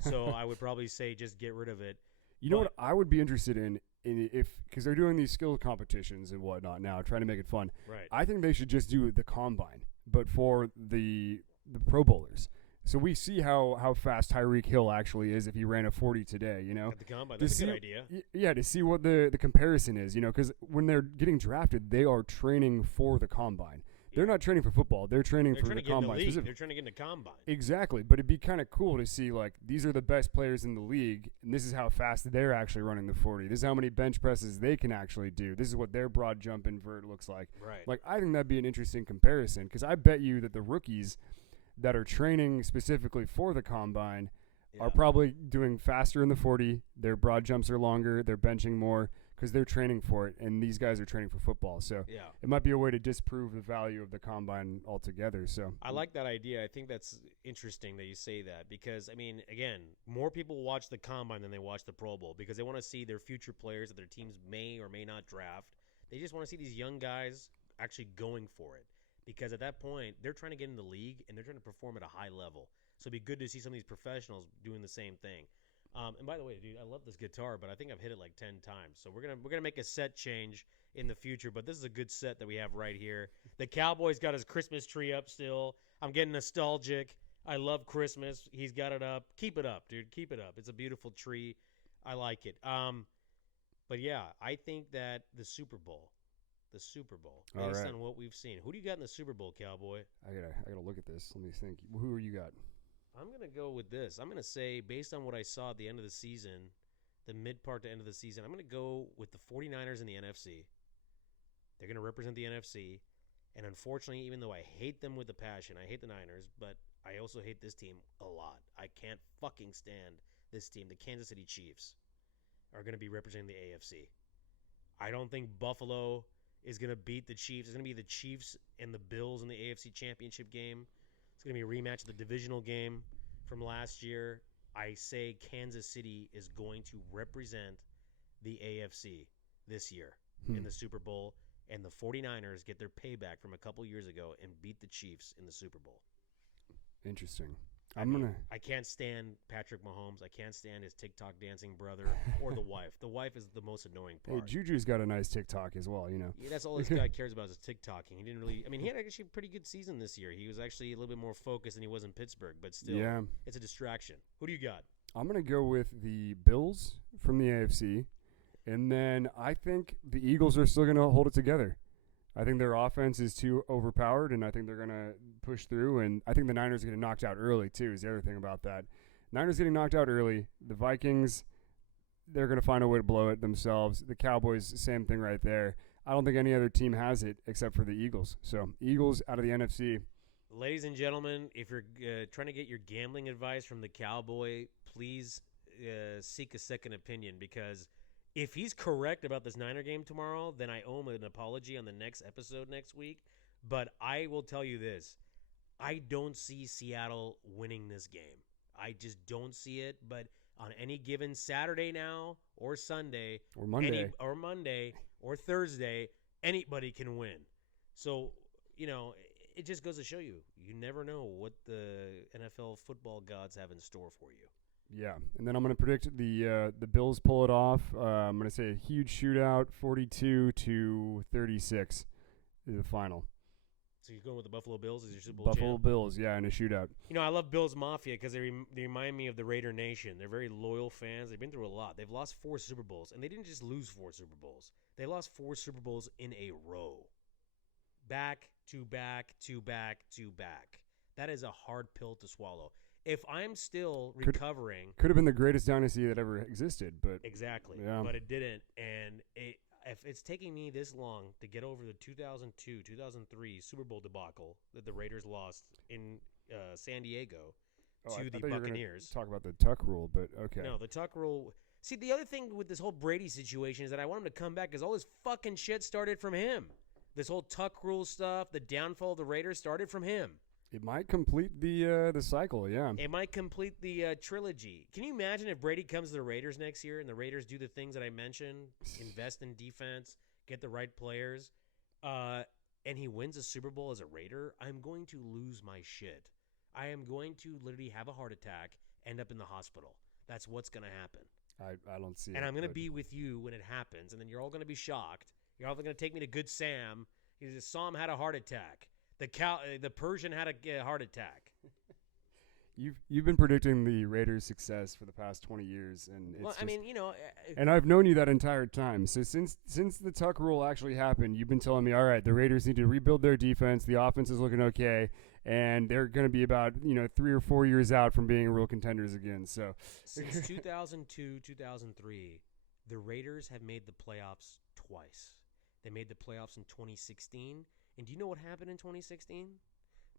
So I would probably say just get rid of it. You know what I would be interested in if because they're doing these skill competitions and whatnot now, trying to make it fun. Right. I think they should just do the combine, but for the Pro Bowlers. So we see how fast Tyreek Hill actually is if he ran a 40 today. You know, At the combine. To That's a good see- idea. Yeah, to see what the comparison is. You know, because when they're getting drafted, they are training for the combine. They're not training for football. They're training They're for trying the to get in the combine. league. specifically. They're trying to get in the combine. Exactly, but it'd be kind of cool to see like these are the best players in the league, and this is how fast they're actually running the 40. This is how many bench presses they can actually do. This is what their broad jump invert looks like. Right. Like I think that'd be an interesting comparison because I bet you that the rookies that are training specifically for the combine Yeah. are probably doing faster in the 40. Their broad jumps are longer. They're benching more because they're training for it, and these guys are training for football. So Yeah. it might be a way to disprove the value of the combine altogether. So I like that idea. I think that's interesting that you say that because, I mean, again, more people watch the combine than they watch the Pro Bowl because they want to see their future players that their teams may or may not draft. They just want to see these young guys actually going for it because at that point, they're trying to get in the league and they're trying to perform at a high level. So it'd be good to see some of these professionals doing the same thing. And by the way, dude, I love this guitar, but I think I've hit it like 10 times. So we're gonna make a set change in the future, but this is a good set that we have right here. The Cowboy's got his Christmas tree up still. I'm getting nostalgic. I love Christmas. He's got it up. Keep it up, dude. Keep it up. It's a beautiful tree. I like it. But yeah, I think that the Super Bowl, based All right. on what we've seen. Who do you got in the Super Bowl, Cowboy? I gotta look at this. Let me think. Who are you got? I'm going to go with this. I'm going to say, based on what I saw at the end of the season, the mid part to end of the season, I'm going to go with the 49ers in the NFC. They're going to represent the NFC. And unfortunately, even though I hate them with a passion, I hate the Niners, but I also hate this team a lot. I can't fucking stand this team. The Kansas City Chiefs are going to be representing the AFC. I don't think Buffalo is going to beat the Chiefs. It's going to be the Chiefs and the Bills in the AFC Championship game. It's going to be a rematch of the divisional game from last year. I say Kansas City is going to represent the AFC this year in the Super Bowl, and the 49ers get their payback from a couple years ago and beat the Chiefs in the Super Bowl. Interesting. I can't stand Patrick Mahomes. I can't stand his TikTok dancing brother or the wife. The wife is the most annoying Hey, part. Juju's got a nice TikTok as well. You know. Yeah, that's all this guy cares about is TikToking. He didn't really. I mean, he had actually a pretty good season this year. He was actually a little bit more focused than he was in Pittsburgh, but still, Yeah. it's a distraction. Who do you got? I'm gonna go with the Bills from the AFC, and then I think the Eagles are still gonna hold it together. I think their offense is too overpowered, and I think they're going to push through. And I think the Niners are getting knocked out early, too, is the other thing about that. Niners getting knocked out early. The Vikings, they're going to find a way to blow it themselves. The Cowboys, same thing right there. I don't think any other team has it except for the Eagles. So, Eagles out of the NFC. Ladies and gentlemen, if you're trying to get your gambling advice from the Cowboy, please seek a second opinion because If he's correct about this Niner game tomorrow, then I owe him an apology on the next episode next week. But I will tell you this. I don't see Seattle winning this game. I just don't see it. But on any given Saturday now or Sunday Or Monday. or Monday or Thursday, anybody can win. So, it just goes to show you, you never know what the NFL football gods have in store for you. Yeah, and then I'm going to predict the Bills pull it off. I'm going to say a huge shootout, 42-36 is the final. So you're going with the Buffalo Bills as your Super Bowl Buffalo champ? Bills, yeah, in a shootout. I love Bills Mafia because they remind me of the Raider Nation. They're very loyal fans. They've been through a lot. They've lost 4 Super Bowls, and they didn't just lose 4 Super Bowls. They lost 4 Super Bowls in a row. Back to back to back to back. That is a hard pill to swallow. If I'm still recovering, Could have been the greatest dynasty that ever existed, but exactly, yeah. but it didn't. And if it's taking me this long to get over the 2002, 2003 Super Bowl debacle that the Raiders lost in San Diego to the Buccaneers. Talk about the Tuck rule, but okay. No, the Tuck rule. See, the other thing with this whole Brady situation is that I want him to come back because all this fucking shit started from him. This whole Tuck rule stuff, the downfall of the Raiders started from him. It might complete the cycle, yeah. It might complete the trilogy. Can you imagine if Brady comes to the Raiders next year and the Raiders do the things that I mentioned, invest in defense, get the right players, and he wins a Super Bowl as a Raider? I'm going to lose my shit. I am going to literally have a heart attack, end up in the hospital. That's what's going to happen. I don't see it. And I'm going to be with you when it happens, and then you're all going to be shocked. You're all going to take me to Good Sam. You just saw him had a heart attack. The Persian had a heart attack. You've been predicting the Raiders' success for the past 20 years, and it's just, and I've known you that entire time. So since the Tuck rule actually happened, you've been telling me, all right, the Raiders need to rebuild their defense. The offense is looking okay, and they're going to be about 3 or 4 years out from being real contenders again. So since 2002, 2003, the Raiders have made the playoffs twice. They made the playoffs in 2016. And do you know what happened in 2016?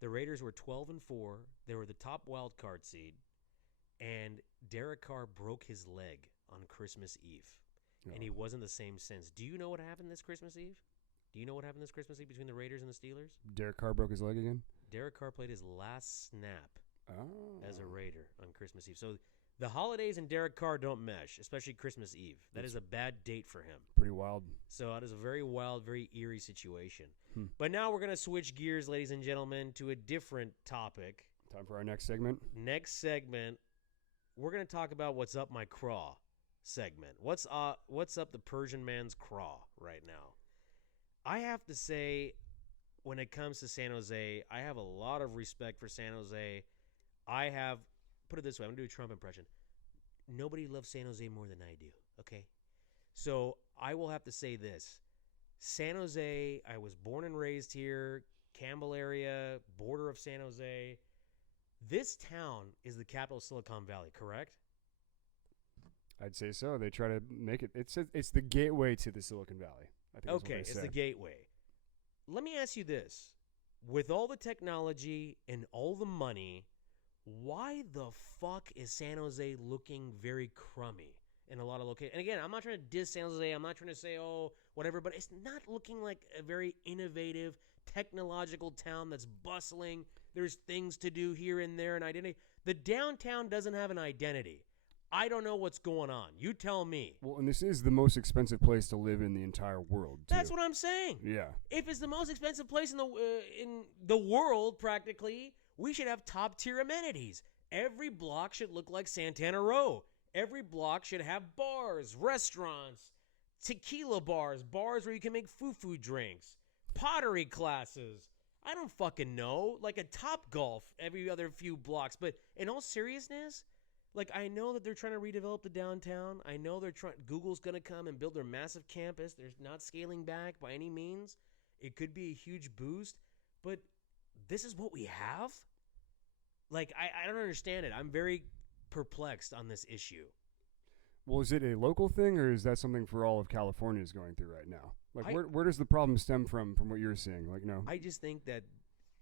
The Raiders were 12-4. They were the top wild card seed. And Derek Carr broke his leg on Christmas Eve. Oh. And he wasn't the same since. Do you know what happened this Christmas Eve? Do you know what happened this Christmas Eve between the Raiders and the Steelers? Derek Carr broke his leg again? Derek Carr played his last snap as a Raider on Christmas Eve. So the holidays and Derek Carr don't mesh, especially Christmas Eve. That is a bad date for him. Pretty wild. So that is a very wild, very eerie situation. But now we're going to switch gears, ladies and gentlemen, to a different topic. Time for our next segment. Next segment, we're going to talk about what's up my craw segment. What's up the Persian man's craw right now? I have to say, when it comes to San Jose, I have a lot of respect for San Jose. Put it this way, I'm going to do a Trump impression. Nobody loves San Jose more than I do, okay? So I will have to say this. San Jose, I was born and raised here, Campbell area, border of San Jose. This town is the capital of Silicon Valley, correct? I'd say so. They try to make it. It's the gateway to the Silicon Valley. I think Okay, it's the gateway. Let me ask you this. With all the technology and all the money, why the fuck is San Jose looking very crummy in a lot of locations? And again, I'm not trying to diss San Jose. I'm not trying to say, whatever, but it's not looking like a very innovative, technological town that's bustling. There's things to do here and there, and identity. The downtown doesn't have an identity. I don't know what's going on. You tell me. Well, and this is the most expensive place to live in the entire world, too. That's what I'm saying. Yeah. If it's the most expensive place in the world, practically, we should have top-tier amenities. Every block should look like Santana Row. Every block should have bars, restaurants, tequila bars where you can make foo-foo drinks, pottery classes. I don't fucking know. Like a Topgolf every other few blocks. But in all seriousness, I know that they're trying to redevelop the downtown. I know Google's going to come and build their massive campus. They're not scaling back by any means. It could be a huge boost. But this is what we have? I don't understand it. I'm very perplexed on this issue. Well, is it a local thing, or is that something for all of California is going through right now? I- Where does the problem stem from what you're seeing? No. I just think that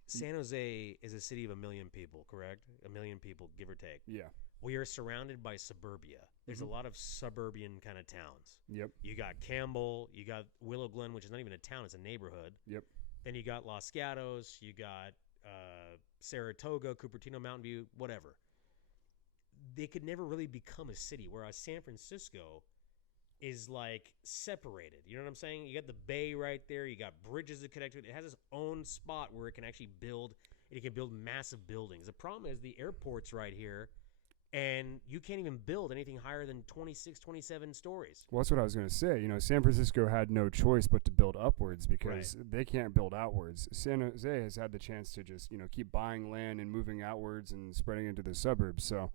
San Jose is a city of 1 million people, correct? 1 million people, give or take. Yeah. We are surrounded by suburbia. There's a lot of suburban kind of towns. Yep. You got Campbell, you got Willow Glen, which is not even a town, it's a neighborhood. Yep. Then you got Los Gatos, you got Saratoga, Cupertino, Mountain View, whatever. They could never really become a city, whereas San Francisco is like separated. You know what I'm saying? You got the bay right there. You got bridges that connect to it. It has its own spot where it can actually build. It can build massive buildings. The problem is the airport's right here, and you can't even build anything higher than 26, 27 stories. Well, that's what I was going to say. You know, San Francisco had no choice but to build upwards because they can't build outwards. San Jose has had the chance to just, keep buying land and moving outwards and spreading into the suburbs. So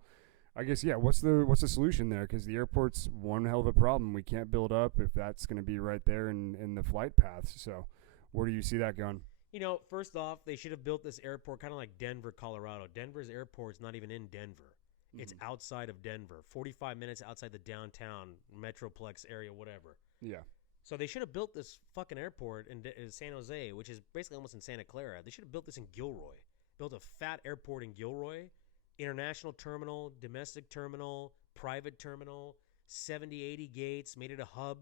I guess, yeah, what's the solution there? Because the airport's one hell of a problem. We can't build up if that's going to be right there in the flight paths. So where do you see that going? First off, they should have built this airport kind of like Denver, Colorado. Denver's airport's not even in Denver. It's outside of Denver, 45 minutes outside the downtown metroplex area, whatever. Yeah. So they should have built this fucking airport in San Jose, which is basically almost in Santa Clara. They should have built this in Gilroy. Built a fat airport in Gilroy, international terminal, domestic terminal, private terminal, 70, 80 gates, made it a hub.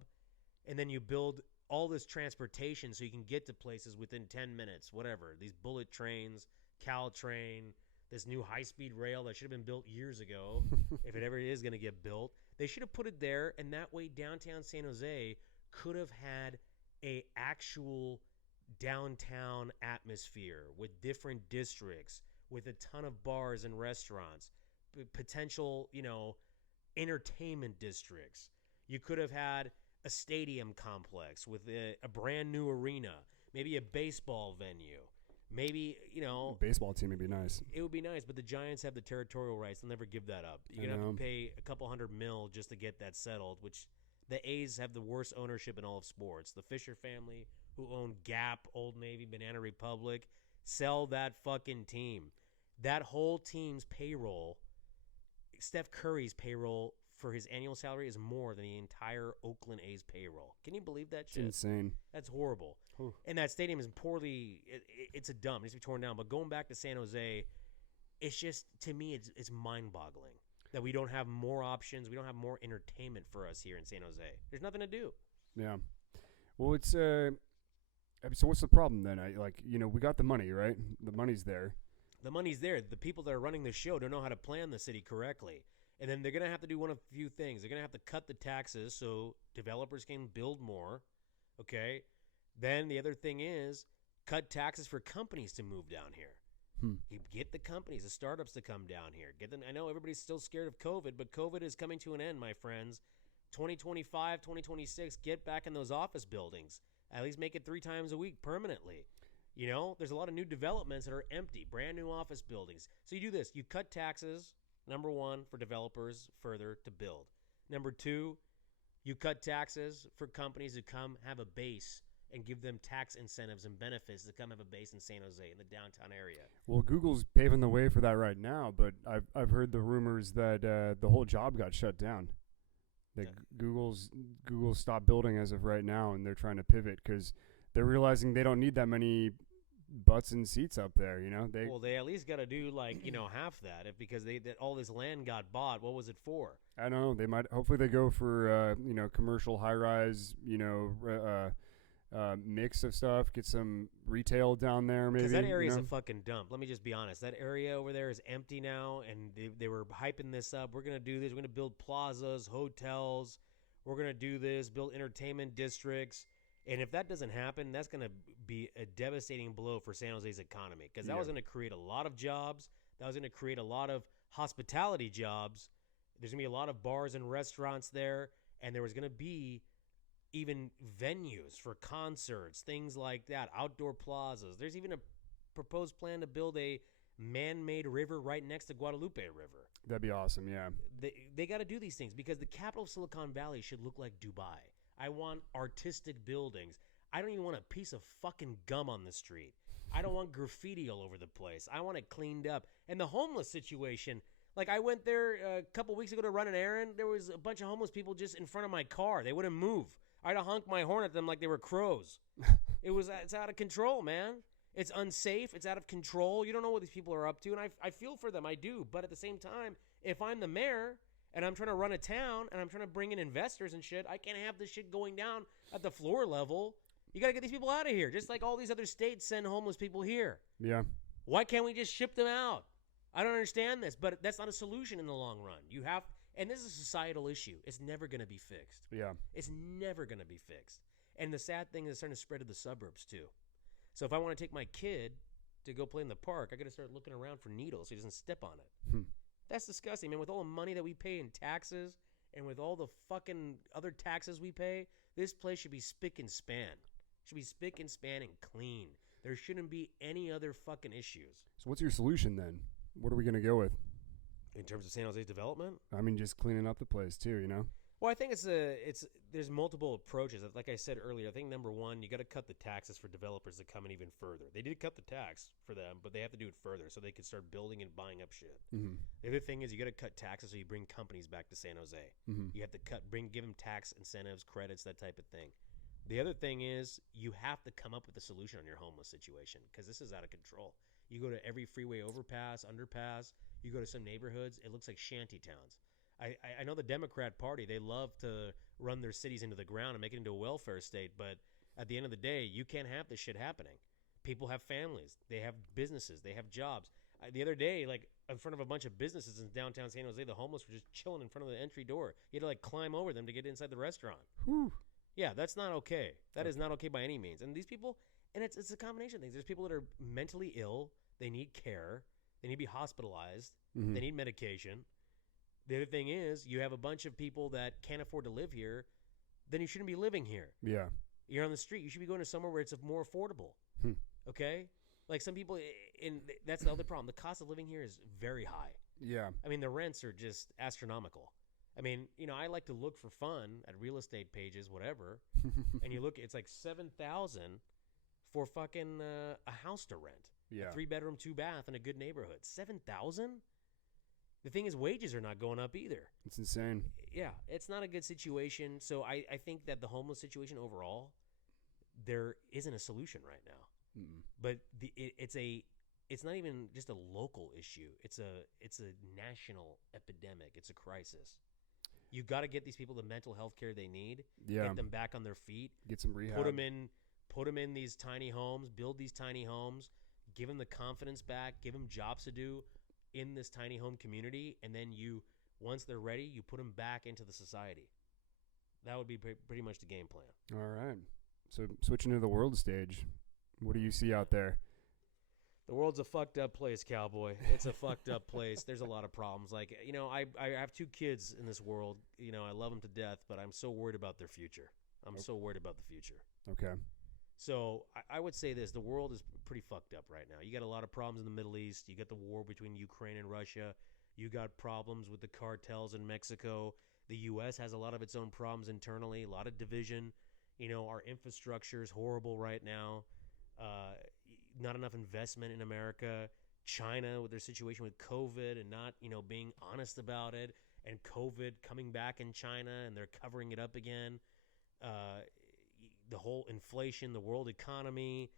And then you build all this transportation so you can get to places within 10 minutes, whatever. These bullet trains, Caltrain, this new high-speed rail that should have been built years ago, if it ever is going to get built. They should have put it there, and that way downtown San Jose could have had a actual downtown atmosphere with different districts, with a ton of bars and restaurants, potential, entertainment districts. You could have had a stadium complex with a brand new arena, maybe a baseball venue. Maybe, A baseball team would be nice. It would be nice, but the Giants have the territorial rights. They'll never give that up. You're going to have to pay a couple $100 million just to get that settled, which the A's have the worst ownership in all of sports. The Fisher family, who own Gap, Old Navy, Banana Republic, sell that fucking team. That whole team's payroll, Steph Curry's payroll for his annual salary is more than the entire Oakland A's payroll. Can you believe that shit? It's insane. That's horrible. Ooh. And that stadium is poorly it's a dump. It needs to be torn down. But going back to San Jose, it's just, to me, it's mind-boggling that we don't have more options. We don't have more entertainment for us here in San Jose. There's nothing to do. Yeah. Well, it's so what's the problem then? We got the money, right? The money's there. The money's there. The people that are running the show don't know how to plan the city correctly. And then they're going to have to do one of a few things. They're going to have to cut the taxes so developers can build more, okay? Then the other thing is cut taxes for companies to move down here. You get the companies, the startups to come down here. I know everybody's still scared of COVID, but COVID is coming to an end, my friends. 2025, 2026, get back in those office buildings. At least make it 3 times a week permanently. There's a lot of new developments that are empty, brand new office buildings. So you do this. You cut taxes, number 1, for developers further to build. Number 2, you cut taxes for companies to come have a base and give them tax incentives and benefits to come have a base in San Jose, in the downtown area. Well, Google's paving the way for that right now, but I've heard the rumors that the whole job got shut down. That Google's stopped building as of right now, and they're trying to pivot because they're realizing they don't need that many butts and seats up there. They at least got to do half that, because that all this land got bought. What was it for? I don't know. They might. Hopefully, they go for commercial high rise. Mix of stuff. Get some retail down there, maybe. Because that area is a fucking dump. Let me just be honest. That area over there is empty now, and they were hyping this up. We're going to do this. We're going to build plazas, hotels. We're going to do this, build entertainment districts. And if that doesn't happen, that's going to be a devastating blow for San Jose's economy, because that was going to create a lot of jobs. That was going to create a lot of hospitality jobs. There's going to be a lot of bars and restaurants there, and there was going to be even venues for concerts, things like that, outdoor plazas. There's even a proposed plan to build a man-made river right next to Guadalupe River. That'd be awesome, yeah. They got to do these things because the capital of Silicon Valley should look like Dubai. I want artistic buildings. I don't even want a piece of fucking gum on the street. I don't want graffiti all over the place. I want it cleaned up. And the homeless situation, I went there a couple weeks ago to run an errand. There was a bunch of homeless people just in front of my car. They wouldn't move. I'd have honked my horn at them like they were crows. It's out of control, man. It's unsafe. It's out of control. You don't know what these people are up to, and I feel for them. I do. But at the same time, if I'm the mayor and I'm trying to run a town and I'm trying to bring in investors and shit, I can't have this shit going down at the floor level. You got to get these people out of here, just like all these other states send homeless people here. Yeah. Why can't we just ship them out? I don't understand this, but that's not a solution in the long run. You have, and this is a societal issue. It's never going to be fixed. Yeah. It's never going to be fixed. And the sad thing is it's starting to spread to the suburbs too. So if I want to take my kid to go play in the park, I got to start looking around for needles so he doesn't step on it. That's disgusting, man. With all the money that we pay in taxes and with all the fucking other taxes we pay, this place should be spick and span. Should be spick and span and clean. There shouldn't be any other fucking issues. So what's your solution then? What are we going to go with? In terms of San Jose's development? I mean, just cleaning up the place too, you know? Well, I think there's multiple approaches. Like I said earlier, I think number one, you got to cut the taxes for developers to come in even further. They did cut the tax for them, but they have to do it further so they can start building and buying up shit. Mm-hmm. The other thing is you got to cut taxes so you bring companies back to San Jose. Mm-hmm. You have to give them tax incentives, credits, that type of thing. The other thing is you have to come up with a solution on your homeless situation because this is out of control. You go to every freeway overpass, underpass. You go to some neighborhoods, it looks like shanty towns. I know the Democrat Party, they love to run their cities into the ground and make it into a welfare state, but at the end of the day, you can't have this shit happening. People have families. They have businesses. They have jobs. The other day, like, in front of a bunch of businesses in downtown San Jose, the homeless were just chilling in front of the entry door. You had to, like, climb over them to get inside the restaurant. Whew. Yeah, that's not okay. That is not okay by any means. And these people, and it's a combination of things. There's people that are mentally ill. They need care. They need to be hospitalized. Mm-hmm. They need medication. The other thing is you have a bunch of people that can't afford to live here. Then you shouldn't be living here. Yeah. You're on the street. You should be going to somewhere where it's more affordable. Okay? Like some people, and that's the other problem. The cost of living here is very high. Yeah. I mean, the rents are just astronomical. I mean, you know, I like to look for fun at real estate pages, whatever, and you look, it's like $7,000 for fucking a house to rent. Yeah. A 3-bedroom, 2-bath in a good neighborhood. $7,000? The thing is, wages are not going up either. It's insane. Yeah, it's not a good situation. So I think that the homeless situation overall, there isn't a solution right now. Mm-mm. But it's not even just a local issue. It's a national epidemic. It's a crisis. You got to get these people the mental health care they need. Yeah. Get them back on their feet. Get some rehab. Put them in these tiny homes. Build these tiny homes. Give them the confidence back. Give them jobs to do in this tiny home community, and then once they're ready, you put them back into the society. That would be pretty much the game plan. All right. So switching to the world stage, what do you see out there? The world's a fucked up place, cowboy. It's a fucked up place. There's a lot of problems. Like, you know, I have 2 kids in this world. You know, I love them to death, but I'm so worried about their future. I'm so worried about the future. Okay. So I would say this. The world is pretty fucked up right now. You got a lot of problems in the Middle East. You got the war between Ukraine and Russia. You got problems with the cartels in Mexico. The U.S. has a lot of its own problems internally, a lot of division. You know, our infrastructure is horrible right now. Not enough investment in America. China with their situation with COVID and not, you know, being honest about it. And COVID coming back in China and they're covering it up again. The whole inflation, the world economy.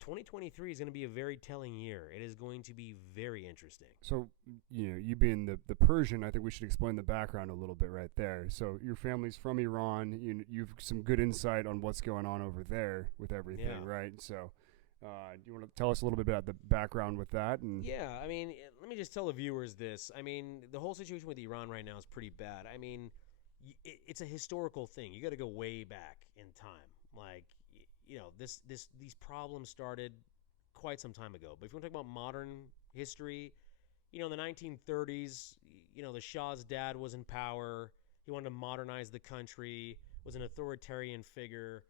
2023 is going to be a very telling year. It is going to be very interesting. So, you know, you being the Persian, I think we should explain the background a little bit right there. So your family's from Iran. You've some good insight on what's going on over there with everything, Yeah. right? So do you want to tell us a little bit about the background with that? And Yeah, I mean, let me just tell the viewers this. I mean, the whole situation with Iran right now is pretty bad. I mean, it's a historical thing. You got to go way back in time. Like, you know, these problems started quite some time ago. But if you want to talk about modern history, you know, in the 1930s, you know, the Shah's dad was in power. He wanted to modernize the country, was an authoritarian figure,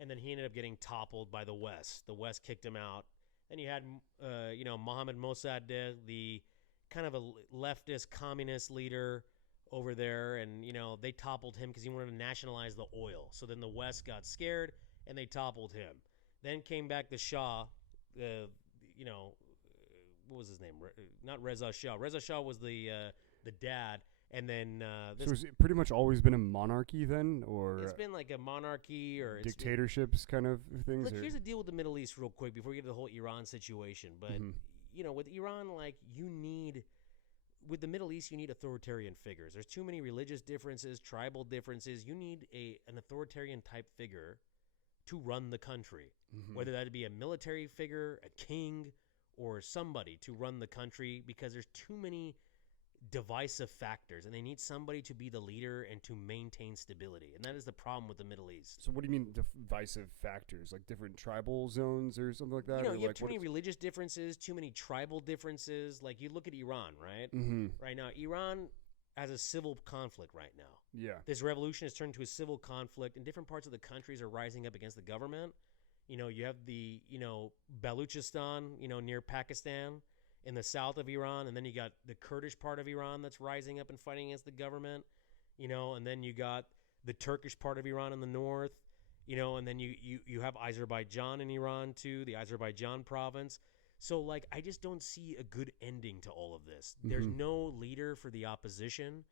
and then he ended up getting toppled by the West. The West kicked him out. Then you had, you know, Mohammad Mossadegh, the kind of a leftist communist leader over there, and, you know, they toppled him because he wanted to nationalize the oil. So then the West got scared, and they toppled him. Then came back the Shah, you know, what was his name? Not Reza Shah. Reza Shah was the dad, And then So has it pretty much always been a monarchy then, or it's been like a monarchy or it's been, dictatorships kind of things? look, or? here's the deal with the Middle East, real quick, before we get to the whole Iran situation. But Mhm. with Iran, like with the Middle East, you need authoritarian figures. There's too many religious differences, tribal differences. You need an authoritarian type figure to run the country, Mhm. whether that be a military figure, a king, or somebody to run the country, because there's too many divisive factors, and they need somebody to be the leader and to maintain stability. And that is the problem with the Middle East. So what do you mean divisive factors? Like different tribal zones or something like that? You or have like too many religious differences, too many tribal differences. Like you look at Iran, right? Mm-hmm. Right now, Iran has a civil conflict right now. Yeah. This revolution has turned into a civil conflict, and different parts of the countries are rising up against the government. You have the, Baluchistan, near Pakistan, in the south of Iran, and then you got the Kurdish part of Iran that's rising up and fighting against the government, and then you got the Turkish part of Iran in the north, and then you have Azerbaijan in Iran too, the Azerbaijan province. So, like, I just don't see a good ending to all of this. There's no leader for the opposition,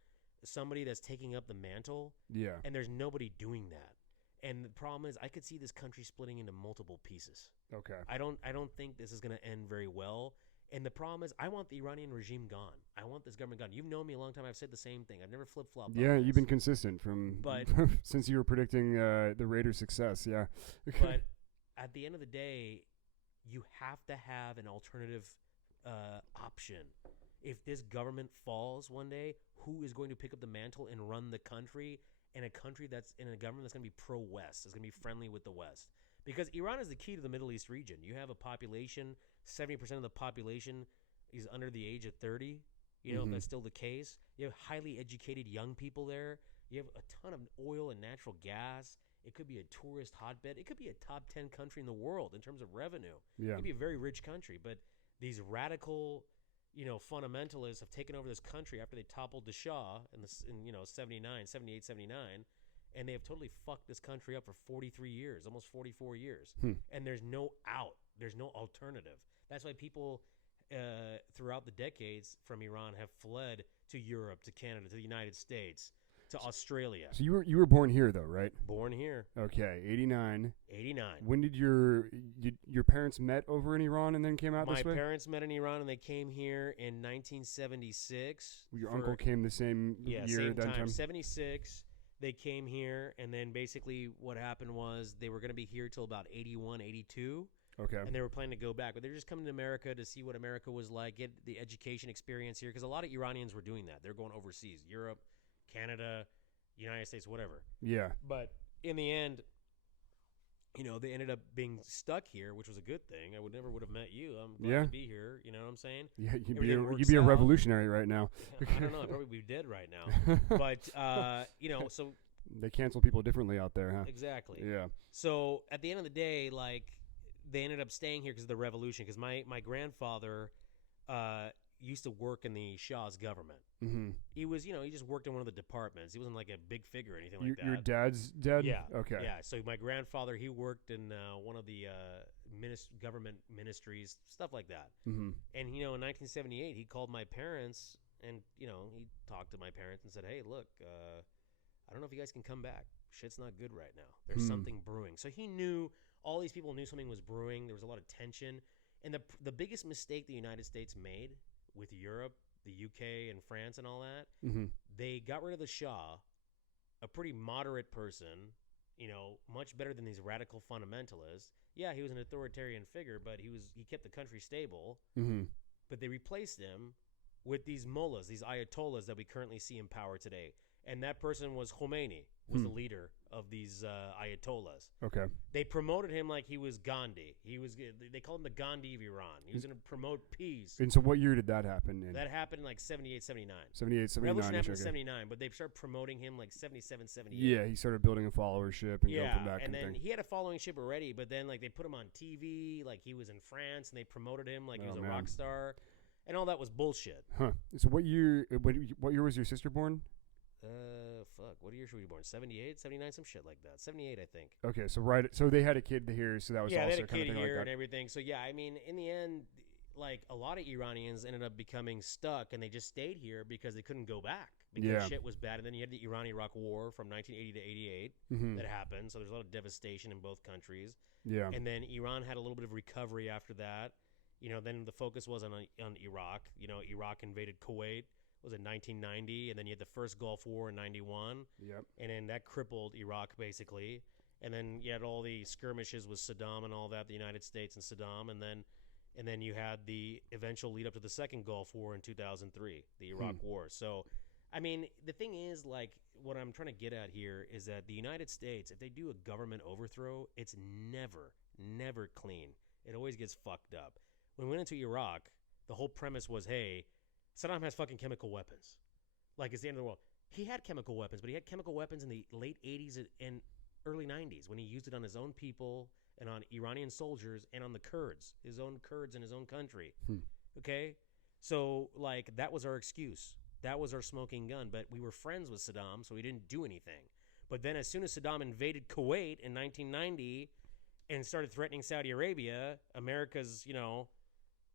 somebody that's taking up the mantle, Yeah. and there's nobody doing that. And the problem is, I could see this country splitting into multiple pieces. Okay. I don't think this is going to end very well. And the problem is, I want the Iranian regime gone. I want this government gone. You've known me a long time. I've said the same thing. I've never flip-flopped. Yeah, you've been consistent from But- since you were predicting the Raiders' success. Yeah. But at the end of the day, you have to have an alternative option. If this government falls one day, who is going to pick up the mantle and run the country in a country that's in a government that's going to be pro-West, that's going to be friendly with the West? Because Iran is the key to the Middle East region. You have a population, 70% of the population is under the age of 30. If that's still the case. You have highly educated young people there. You have a ton of oil and natural gas. It could be a tourist hotbed. It could be a top 10 country in the world in terms of revenue. Yeah. It could be a very rich country. But these radical, fundamentalists have taken over this country after they toppled the Shah in 78, 79. And they have totally fucked this country up for 43 years, almost 44 years. And there's no out. There's no alternative. That's why people throughout the decades from Iran have fled to Europe, to Canada, to the United States, to Australia. So you were born here though, right? Born here. Okay, 89. 89. When did your parents met over in Iran and then came out My this way? parents met in Iran and they came here in 1976. Your uncle came the same year same that time? 76. They came here, and then basically what happened was they were going to be here till about 81, 82. Okay. And they were planning to go back, but they're just coming to America to see what America was like, get the education experience here, because a lot of Iranians were doing that. They're going overseas, Europe, Canada, United States, whatever. Yeah. But in the end, they ended up being stuck here, which was a good thing. I would have met you. I'm glad to be here. You know what I'm saying? Yeah, Everything you'd works be a out. revolutionary right now. I don't know. I'd probably be dead right now. But, so They cancel people differently out there, huh? exactly. Yeah. So at the end of the day, like, they ended up staying here because of the revolution. Because my grandfather used to work in the Shah's government. Mm-hmm. He was, he just worked in one of the departments. He wasn't like a big figure or anything like that. Your dad's dead? Yeah. Okay. Yeah. So my grandfather, he worked in one of the government ministries, stuff like that. Mm-hmm. And in 1978, he called my parents, and he talked to my parents and said, "Hey, look, I don't know if you guys can come back. Shit's not good right now. There's something brewing." So he knew, all these people knew something was brewing. There was a lot of tension. And the biggest mistake the United States made with Europe, the UK, and France and all that, they got rid of the Shah, a pretty moderate person, much better than these radical fundamentalists. Yeah, he was an authoritarian figure, but he kept the country stable. Mm-hmm. But they replaced him with these mullahs, these ayatollahs that we currently see in power today. And that person was Khomeini, was the leader of these ayatollahs. Okay. They promoted him like he was Gandhi. They called him the Gandhi of Iran. He was going to promote peace. And so what year did that happen in? That happened in like 78, 79. 78, 79. Revolution happened in Okay. 79, but they started promoting him like 77, 78. Yeah, he started building a followership and going from that and kind of then thing. he had a following ship already, but then like they put him on TV, like he was in France, and they promoted him like he was a rock star, and all that was bullshit. Huh. So what year was your sister born? What year should we be born? 78, 79, some shit like that. 78, I think. Okay, so they had a kid here, so that was Yeah, also they had a kind of kid thing here like and that. everything. So yeah, I mean, in the end, like a lot of Iranians ended up becoming stuck, and they just stayed here because they couldn't go back because shit was bad. And then you had the Iran-Iraq War from 1980 to 88 that happened. So there's a lot of devastation in both countries. Yeah. And then Iran had a little bit of recovery after that. Then the focus was on Iraq. Iraq invaded Kuwait. Was it 1990? And then you had the first Gulf War in 91. Yep. And then that crippled Iraq basically. And then you had all the skirmishes with Saddam and all that, the United States and Saddam, and then you had the eventual lead up to the second Gulf War in 2003, the Iraq War. So, I mean, the thing is, like, what I'm trying to get at here is that the United States, if they do a government overthrow, it's never clean. It always gets fucked up. When we went into Iraq, the whole premise was, hey, Saddam has fucking chemical weapons. Like, it's the end of the world. He had chemical weapons, but he had chemical weapons in the late 80s and early 90s when he used it on his own people and on Iranian soldiers and on the Kurds, his own Kurds in his own country. Okay? So, like, that was our excuse. That was our smoking gun. But we were friends with Saddam, so we didn't do anything. But then as soon as Saddam invaded Kuwait in 1990 and started threatening Saudi Arabia, America's,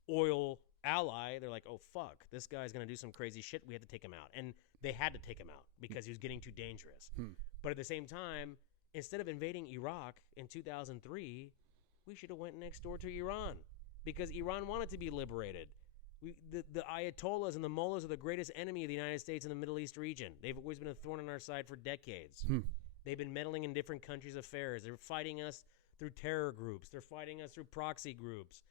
oil ally, they're like, oh, fuck, this guy's going to do some crazy shit. We had to take him out. And they had to take him out because he was getting too dangerous. But at the same time, instead of invading Iraq in 2003, we should have went next door to Iran because Iran wanted to be liberated. The Ayatollahs and the mullahs are the greatest enemy of the United States in the Middle East region. They've always been a thorn in our side for decades. They've been meddling in different countries' affairs. They're fighting us through terror groups. They're fighting us through proxy groups.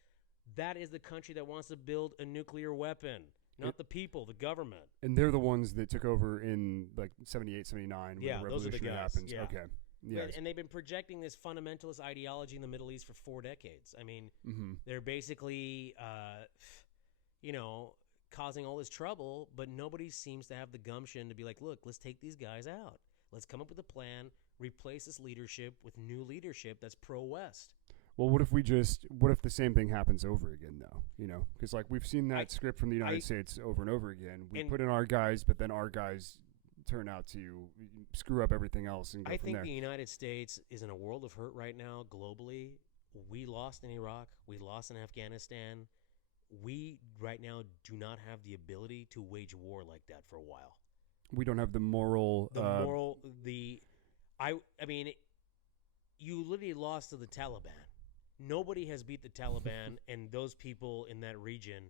That is the country that wants to build a nuclear weapon, not the people, the government. And they're the ones that took over in, like, 78, 79 when the revolution those are the guys. happens. Yeah. Okay. Yes. And they've been projecting this fundamentalist ideology in the Middle East for 4 decades. I mean, they're basically, causing all this trouble, but nobody seems to have the gumption to be like, look, let's take these guys out. Let's come up with a plan, replace this leadership with new leadership that's pro-West. Well, what if the same thing happens over again, though? Because, like, we've seen that script from the United States over and over again. We put in our guys, but then our guys turn out to screw up everything else and go I from think there. the United States is in a world of hurt right now globally. We lost in Iraq. We lost in Afghanistan. We right now do not have the ability to wage war like that for a while. We don't have the moral... I mean, you literally lost to the Taliban. Nobody has beat the Taliban and those people in that region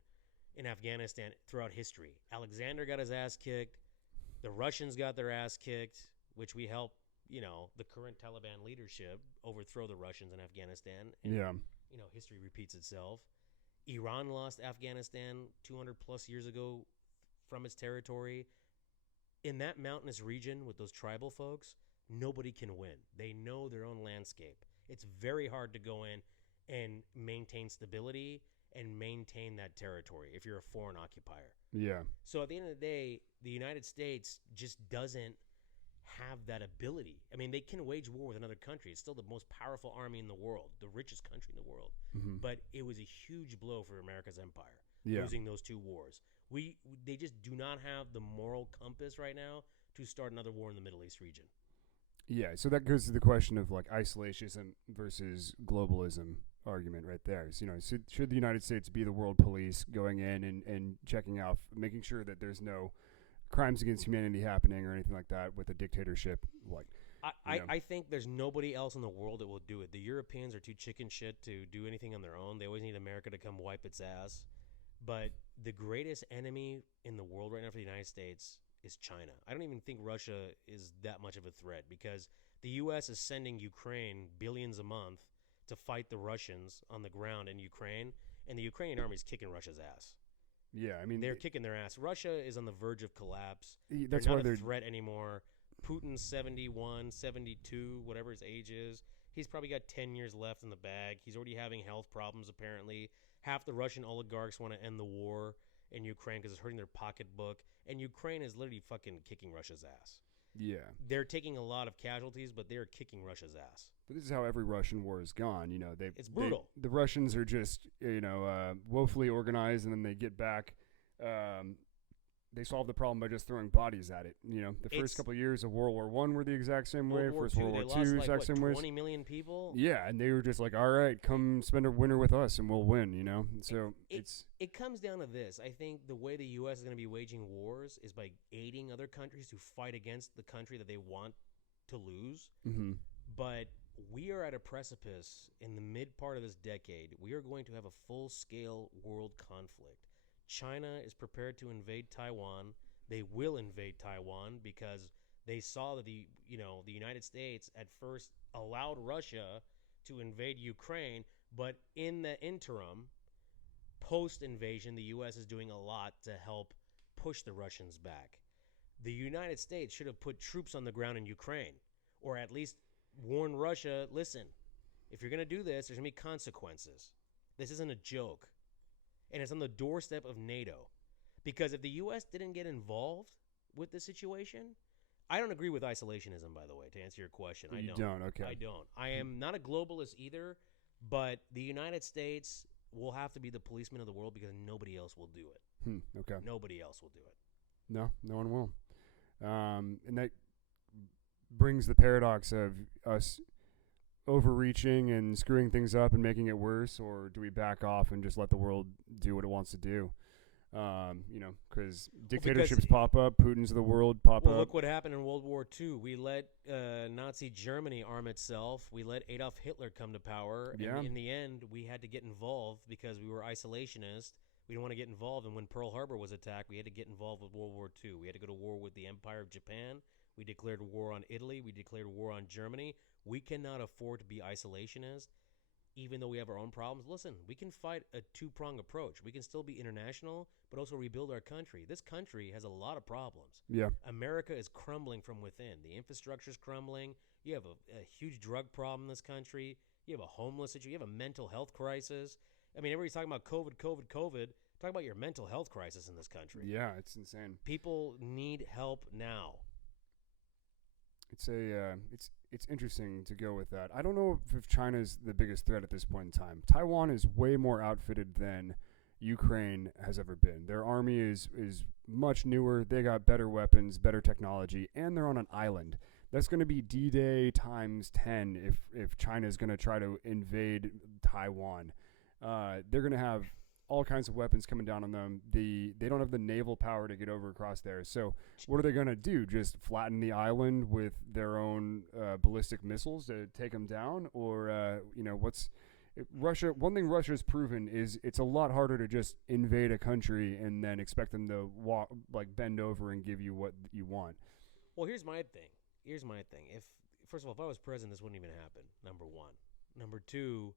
in Afghanistan throughout history. Alexander got his ass kicked. The Russians got their ass kicked, which we helped, the current Taliban leadership overthrow the Russians in Afghanistan. And, history repeats itself. Iran lost Afghanistan 200 plus years ago from its territory. In that mountainous region with those tribal folks, nobody can win. They know their own landscape. It's very hard to go in and maintain stability and maintain that territory if you're a foreign occupier. Yeah. So at the end of the day, the United States just doesn't have that ability. I mean, they can wage war with another country. It's still the most powerful army in the world, the richest country in the world. But it was a huge blow for America's empire, losing those 2 wars. They just do not have the moral compass right now to start another war in the Middle East region. Yeah, so that goes to the question of, like, isolationism versus globalism argument right there. So, should the United States be the world police going in and checking out, making sure that there's no crimes against humanity happening or anything like that with a dictatorship? Like, I think there's nobody else in the world that will do it. The Europeans are too chicken shit to do anything on their own. They always need America to come wipe its ass. But the greatest enemy in the world right now for the United States is China. I don't even think Russia is that much of a threat because the U.S. is sending Ukraine billions a month to fight the Russians on the ground in Ukraine, and the Ukrainian army is kicking Russia's ass. Yeah, I mean... They're kicking their ass. Russia is on the verge of collapse. That's they're why not a threat anymore. Putin's 71, 72, whatever his age is. He's probably got 10 years left in the bag. He's already having health problems, apparently. Half the Russian oligarchs want to end the war in Ukraine because it's hurting their pocketbook. And Ukraine is literally fucking kicking Russia's ass. Yeah. They're taking a lot of casualties, but they're kicking Russia's ass. But this is how every Russian war has gone. It's brutal. The Russians are just, woefully organized, and then they get back. they solved the problem by just throwing bodies at it. You know, the first couple of years of World War I were the exact same way. First World War II, exact same way. 20 million people. Yeah, and they were just like, all right, come spend a winter with us and we'll win. You know, so it comes down to this. I think the way the U.S. is going to be waging wars is by aiding other countries to fight against the country that they want to lose. Mm-hmm. But we are at a precipice in the mid part of this decade. We are going to have a full-scale world conflict. China is prepared to invade Taiwan. They will invade Taiwan because they saw that the United States at first allowed Russia to invade Ukraine, but in the interim, post-invasion, the U.S. is doing a lot to help push the Russians back. The United States should have put troops on the ground in Ukraine, or at least warn Russia, listen, if you're going to do this, there's going to be consequences. This isn't a joke. And it's on the doorstep of NATO. Because if the U.S. didn't get involved with the situation, I don't agree with isolationism, by the way, to answer your question. I don't. Okay. I don't. I am not a globalist either, but the United States will have to be the policeman of the world because nobody else will do it. Okay. Nobody else will do it. No one will. And that brings the paradox of us overreaching and screwing things up and making it worse, or do we back off and just let the world do what it wants to do? Because dictatorships pop up, Putin's of the world pop up. Look what happened in World War II. We let Nazi Germany arm itself. We let Adolf Hitler come to power. Yeah. And in the end, we had to get involved because we were isolationist. We didn't want to get involved. And when Pearl Harbor was attacked, we had to get involved with World War II. We had to go to war with the Empire of Japan. We declared war on Italy. We declared war on Germany. We cannot afford to be isolationist, even though we have our own problems. Listen, we can fight a two-pronged approach. We can still be international, but also rebuild our country. This country has a lot of problems. Yeah. America is crumbling from within. The infrastructure is crumbling. You have a huge drug problem in this country. You have a homeless situation. You have a mental health crisis. I mean, everybody's talking about COVID. Talk about your mental health crisis in this country. Yeah, it's insane. People need help now. It's interesting to go with that. I don't know if China's the biggest threat at this point in time. Taiwan is way more outfitted than Ukraine has ever been. Their army is much newer. They got better weapons, better technology, and they're on an island. That's going to be D-Day times 10 if China is going to try to invade Taiwan. They're going to have all kinds of weapons coming down on them. They don't have the naval power to get over across there. So what are they going to do? Just flatten the island with their own ballistic missiles to take them down? Or, Russia? One thing Russia has proven is it's a lot harder to just invade a country and then expect them to bend over and give you what you want. Well, here's my thing. First of all, if I was president, this wouldn't even happen, number one. Number two,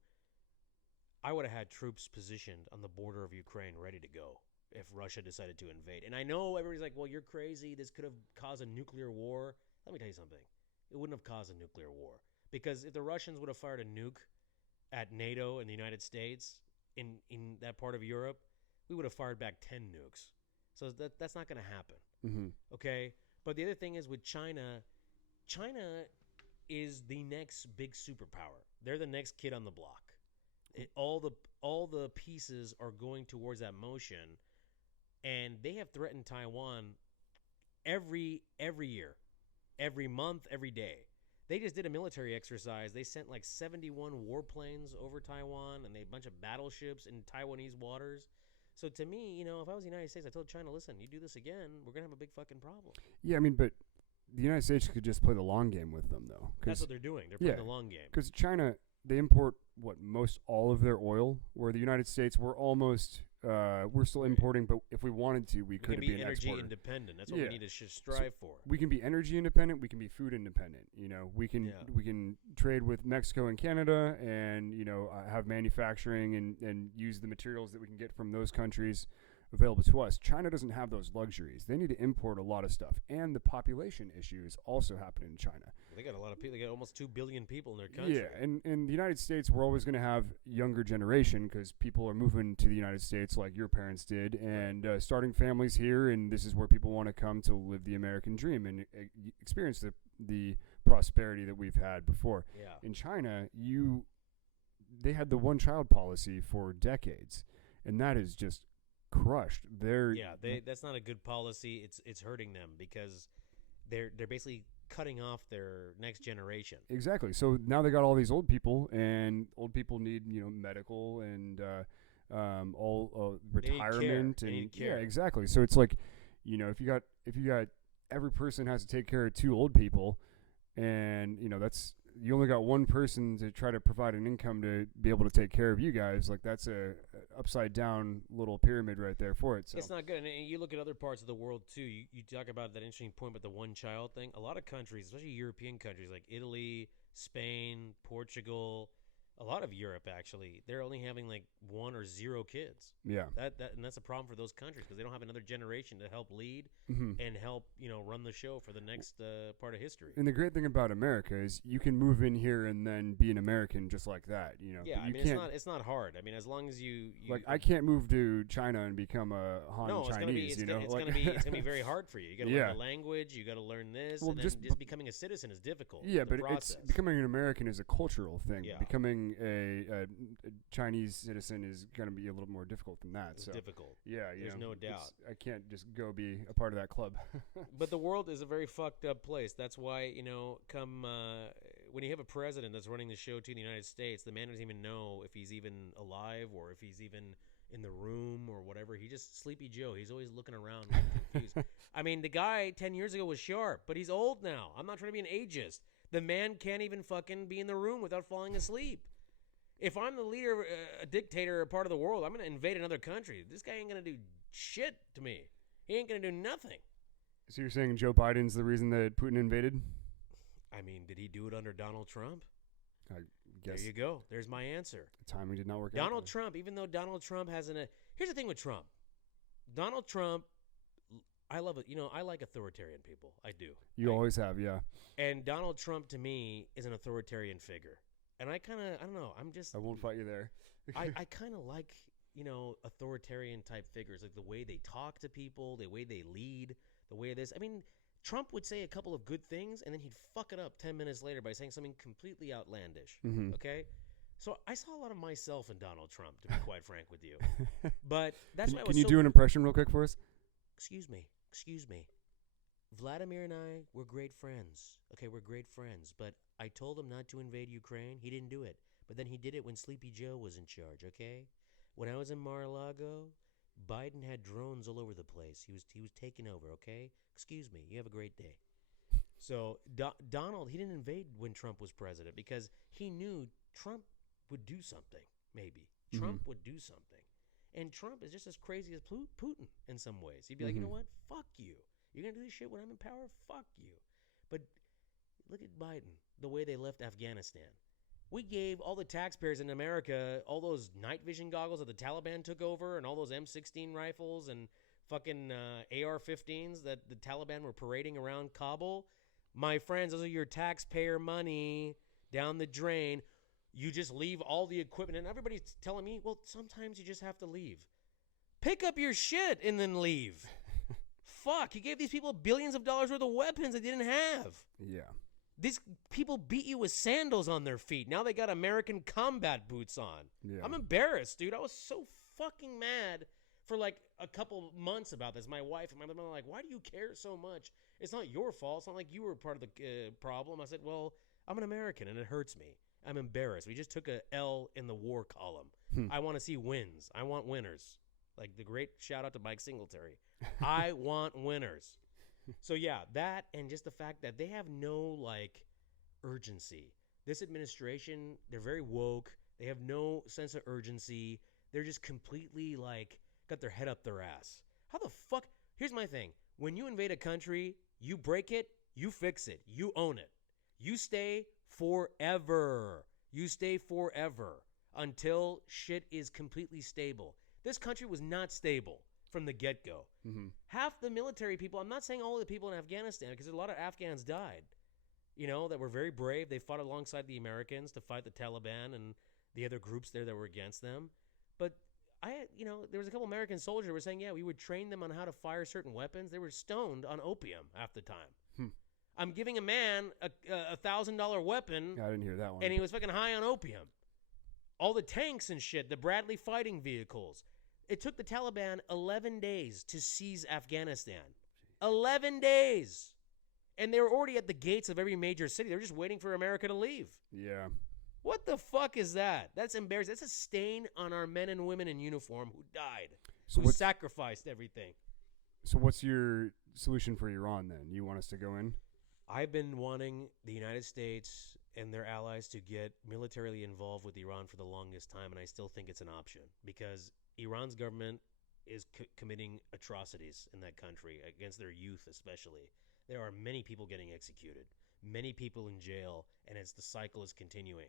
I would have had troops positioned on the border of Ukraine ready to go if Russia decided to invade. And I know everybody's like, well, you're crazy. This could have caused a nuclear war. Let me tell you something. It wouldn't have caused a nuclear war. Because if the Russians would have fired a nuke at NATO and the United States in that part of Europe, we would have fired back 10 nukes. So that's not going to happen. Mm-hmm. Okay? But the other thing is with China is the next big superpower. They're the next kid on the block. All the pieces are going towards that motion, and they have threatened Taiwan every year, every month, every day. They just did a military exercise. They sent like 71 warplanes over Taiwan and a bunch of battleships in Taiwanese waters. So to me, if I was the United States, I told China, listen, you do this again, we're going to have a big fucking problem. Yeah, I mean, but the United States could just play the long game with them, though. That's what they're doing. They're playing the long game. Because China, they import most all of their oil, where the United States we're still importing, but if we wanted to, we could be an energy exporter. Independent. That's what we need to strive for. We can be energy independent. We can be food independent. We can trade with Mexico and Canada, and have manufacturing and use the materials that we can get from those countries available to us. China doesn't have those luxuries. They need to import a lot of stuff, and the population issues also happen in China. They got a lot of people. They got almost 2 billion people in their country. Yeah, and in the United States, we're always going to have younger generation because people are moving to the United States like your parents did and starting families here, and this is where people want to come to live the American dream and experience the prosperity that we've had before. Yeah. In China, they had the one-child policy for decades, and that is just crushed. They're that's not a good policy. It's hurting them because they're basically cutting off their next generation. Exactly. So now they got all these old people, and old people need medical and all retirement They and need care. yeah, exactly. So it's like if you got every person has to take care of 2 old people, and that's you only got one person to try to provide an income to be able to take care of you guys. Like that's a upside down little pyramid right there for it. So It's not good. And you look at other parts of the world too. You talk about that interesting point about the one child thing. A lot of countries, especially European countries like Italy, Spain, Portugal, a lot of Europe actually, they're only having like 1 or 0 kids. yeah. And that's a problem for those countries because they don't have another generation to help lead Mm-hmm. and help run the show for the next part of history. And the great thing about America is you can move in here and then be an American just like that. Yeah, But I you mean can't, it's not hard. I mean, as long as you like I can't move to China and become a Han no, it's Chinese. gonna be it's gonna be very hard for you. You got to Yeah. learn the language. You got to learn this. Well, and then just just becoming a citizen is difficult. Yeah, the but process. it's becoming an American is a cultural thing. Yeah. Becoming a Chinese citizen is going to be a little more difficult than that. It's So difficult. yeah, There's no doubt. I can't just go be a part of that club. But the world is a very fucked up place. That's why, when you have a president that's running the show to the United States, the man doesn't even know if he's even alive or if he's even in the room or whatever. He just Sleepy Joe. He's always looking around confused. I mean, the guy 10 years ago was sharp, but he's old now. I'm not trying to be an ageist. The man can't even fucking be in the room without falling asleep. If I'm the leader, a dictator, a part of the world, I'm going to invade another country. This guy ain't going to do shit to me. He ain't going to do nothing. So you're saying Joe Biden's the reason that Putin invaded? I mean, did he do it under Donald Trump? I guess There you go. There's my answer. the timing did not work out. Donald Trump, even though Donald Trump hasn't here's the thing with Trump. Donald Trump, I love it. I like authoritarian people. I do. You always have, yeah. And Donald Trump to me is an authoritarian figure. And I don't know. I won't fight you there. I kind of like, authoritarian type figures, like the way they talk to people, the way they lead, the way this. I mean, Trump would say a couple of good things, and then he'd fuck it up 10 minutes later by saying something completely outlandish. Mhm. Okay? So I saw a lot of myself in Donald Trump, to be quite frank with you. But that's why I was Can you so do an impression real quick for us? Excuse me. Vladimir and I, we're great friends. Okay, we're great friends. But I told him not to invade Ukraine. He didn't do it. But then he did it when Sleepy Joe was in charge, okay? When I was in Mar-a-Lago, Biden had drones all over the place. He was taking over, okay? Excuse me. You have a great day. So Donald, he didn't invade when Trump was president because he knew Trump would do something, maybe. Trump would do something. And Trump is just as crazy as Putin in some ways. He'd be like, you know what? Fuck you. You're going to do this shit when I'm in power? Fuck you. But look at Biden, the way they left Afghanistan. We gave all the taxpayers in America all those night vision goggles that the Taliban took over and all those M16 rifles and fucking AR-15s that the Taliban were parading around Kabul. My friends, those are your taxpayer money down the drain. You just leave all the equipment. And everybody's telling me, well, sometimes you just have to leave. Pick up your shit and then leave. Fuck, you gave these people billions of dollars worth of weapons they didn't have. Yeah. These people beat you with sandals on their feet. Now they got American combat boots on. Yeah. I'm embarrassed, dude. I was so fucking mad for like a couple months about this. My wife and my mother were like, why do you care so much? It's not your fault. It's not like you were part of the problem. I said, well, I'm an American and it hurts me. I'm embarrassed. We just took a L in the war column. I want to see wins. I want winners. Like the great shout out to Mike Singletary. I want winners. So yeah, that and just the fact that they have no like urgency. This administration, they're very woke. They have no sense of urgency. They're just completely like got their head up their ass. How the fuck? Here's my thing. When you invade a country, you break it, you fix it, you own it. You stay forever. You stay forever until shit is completely stable. This country was not stable from the get-go. Half the military people, I'm not saying all of the people in Afghanistan, because a lot of Afghans died, that were very brave. They fought alongside the Americans to fight the Taliban and the other groups there that were against them. But there was a couple American soldiers who were saying, yeah, we would train them on how to fire certain weapons. They were stoned on opium half the time. I'm giving a man a $1,000 weapon. I didn't hear that one. And he was fucking high on opium. All the tanks and shit, the Bradley fighting vehicles. It took the Taliban 11 days to seize Afghanistan. 11 days. And they were already at the gates of every major city. They were just waiting for America to leave. Yeah. What the fuck is that? That's embarrassing. That's a stain on our men and women in uniform who died, who sacrificed everything. So what's your solution for Iran then? You want us to go in? I've been wanting the United States and their allies to get militarily involved with Iran for the longest time, and I still think it's an option because Iran's government is committing atrocities in that country against their youth especially. There are many people getting executed, many people in jail, and the cycle is continuing.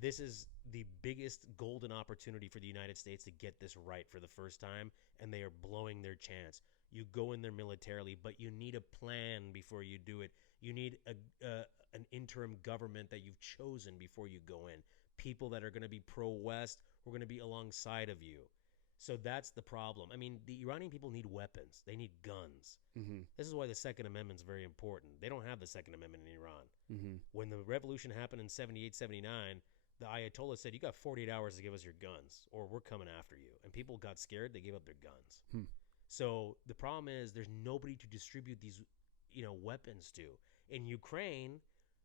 This is the biggest golden opportunity for the United States to get this right for the first time, and they are blowing their chance. You go in there militarily, but you need a plan before you do it. You need an interim government that you've chosen before you go in. People that are going to be pro-West, who are going to be alongside of you. So that's the problem. I mean, the Iranian people need weapons. They need guns. Mm-hmm. This is why the Second Amendment is very important. They don't have the Second Amendment in Iran. Mm-hmm. When the revolution happened in 78, 79, the Ayatollah said, you got 48 hours to give us your guns or we're coming after you. And people got scared. They gave up their guns. So the problem is there's nobody to distribute these, weapons to. In Ukraine,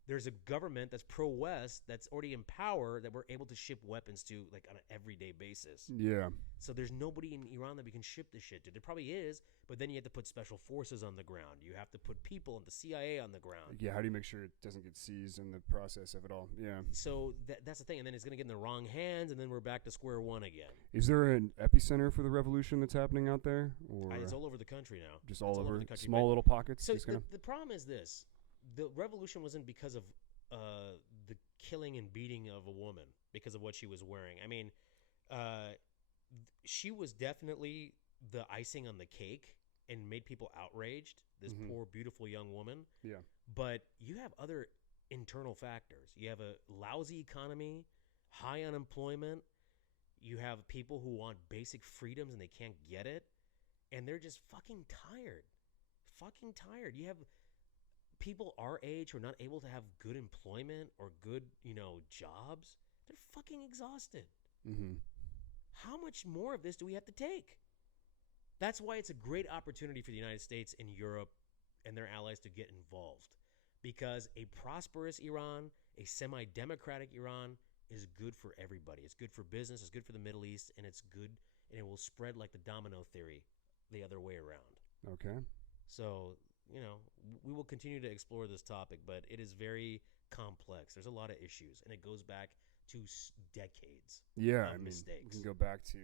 there's a government that's pro-West that's already in power that we're able to ship weapons to like on an everyday basis. Yeah. So there's nobody in Iran that we can ship this shit to. There probably is, but then you have to put special forces on the ground. You have to put people in the CIA on the ground. Yeah, how do you make sure it doesn't get seized in the process of it all? Yeah. So that's the thing. And then it's going to get in the wrong hands, and then we're back to square one again. Is there an epicenter for the revolution that's happening out there? Or It's all over the country now. just all over the country. small little pockets? So the problem is this. The revolution wasn't because of the killing and beating of a woman because of what she was wearing. I mean, she was definitely the icing on the cake and made people outraged, this poor, beautiful young woman. Yeah. But you have other internal factors. You have a lousy economy, high unemployment. You have people who want basic freedoms and they can't get it. And they're just fucking tired. Fucking tired. You have people our age who are not able to have good employment or good, jobs. They're fucking exhausted. Mm-hmm. How much more of this do we have to take? That's why it's a great opportunity for the United States and Europe and their allies to get involved. Because a prosperous Iran, a semi-democratic Iran is good for everybody. It's good for business, it's good for the Middle East, and it's good, and it will spread like the domino theory the other way around. Okay. So, we will continue to explore this topic, but it is very complex. There's a lot of issues, and it goes back to decades of mistakes. You can go back to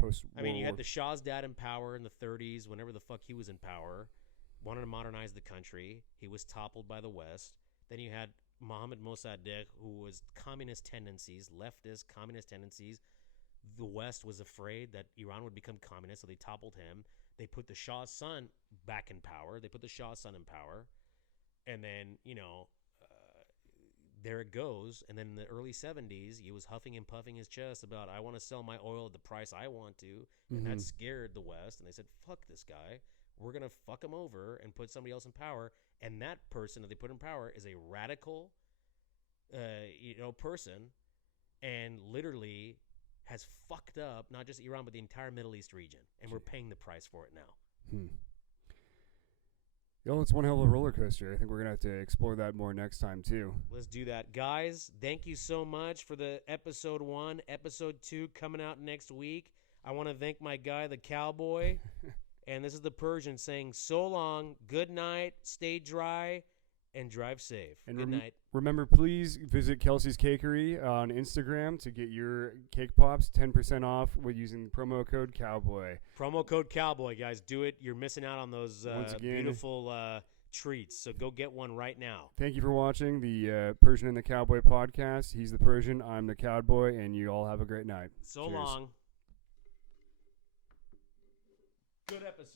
post. You had the Shah's dad in power in the 30s, whenever the fuck he was in power, wanted to modernize the country. He was toppled by the West. Then you had Mohammad Mossadegh, who was communist tendencies, leftist communist tendencies. The West was afraid that Iran would become communist, so they toppled him. They put the Shah's son back in power. And then, there it goes. And then in the early 70s, he was huffing and puffing his chest about, I want to sell my oil at the price I want to. And that scared the West. And they said, fuck this guy. We're going to fuck him over and put somebody else in power. And that person that they put in power is a radical, person, and literally has fucked up not just Iran but the entire Middle East region, and we're paying the price for it now. It's one hell of a roller coaster. I think we're gonna have to explore that more next time too. Let's do that, guys. Thank you so much for the episode 1. Episode 2 coming out next week. I want to thank my guy, the Cowboy, and this is the Persian saying so long, good night, stay dry, and drive safe. And good night. Remember, please visit Kelsey's Cakery on Instagram to get your cake pops 10% off with using promo code Cowboy. Promo code Cowboy, guys. Do it. You're missing out on those beautiful treats. So go get one right now. Thank you for watching the Persian and the Cowboy podcast. He's the Persian, I'm the Cowboy, and you all have a great night. So Cheers. long. Good episode.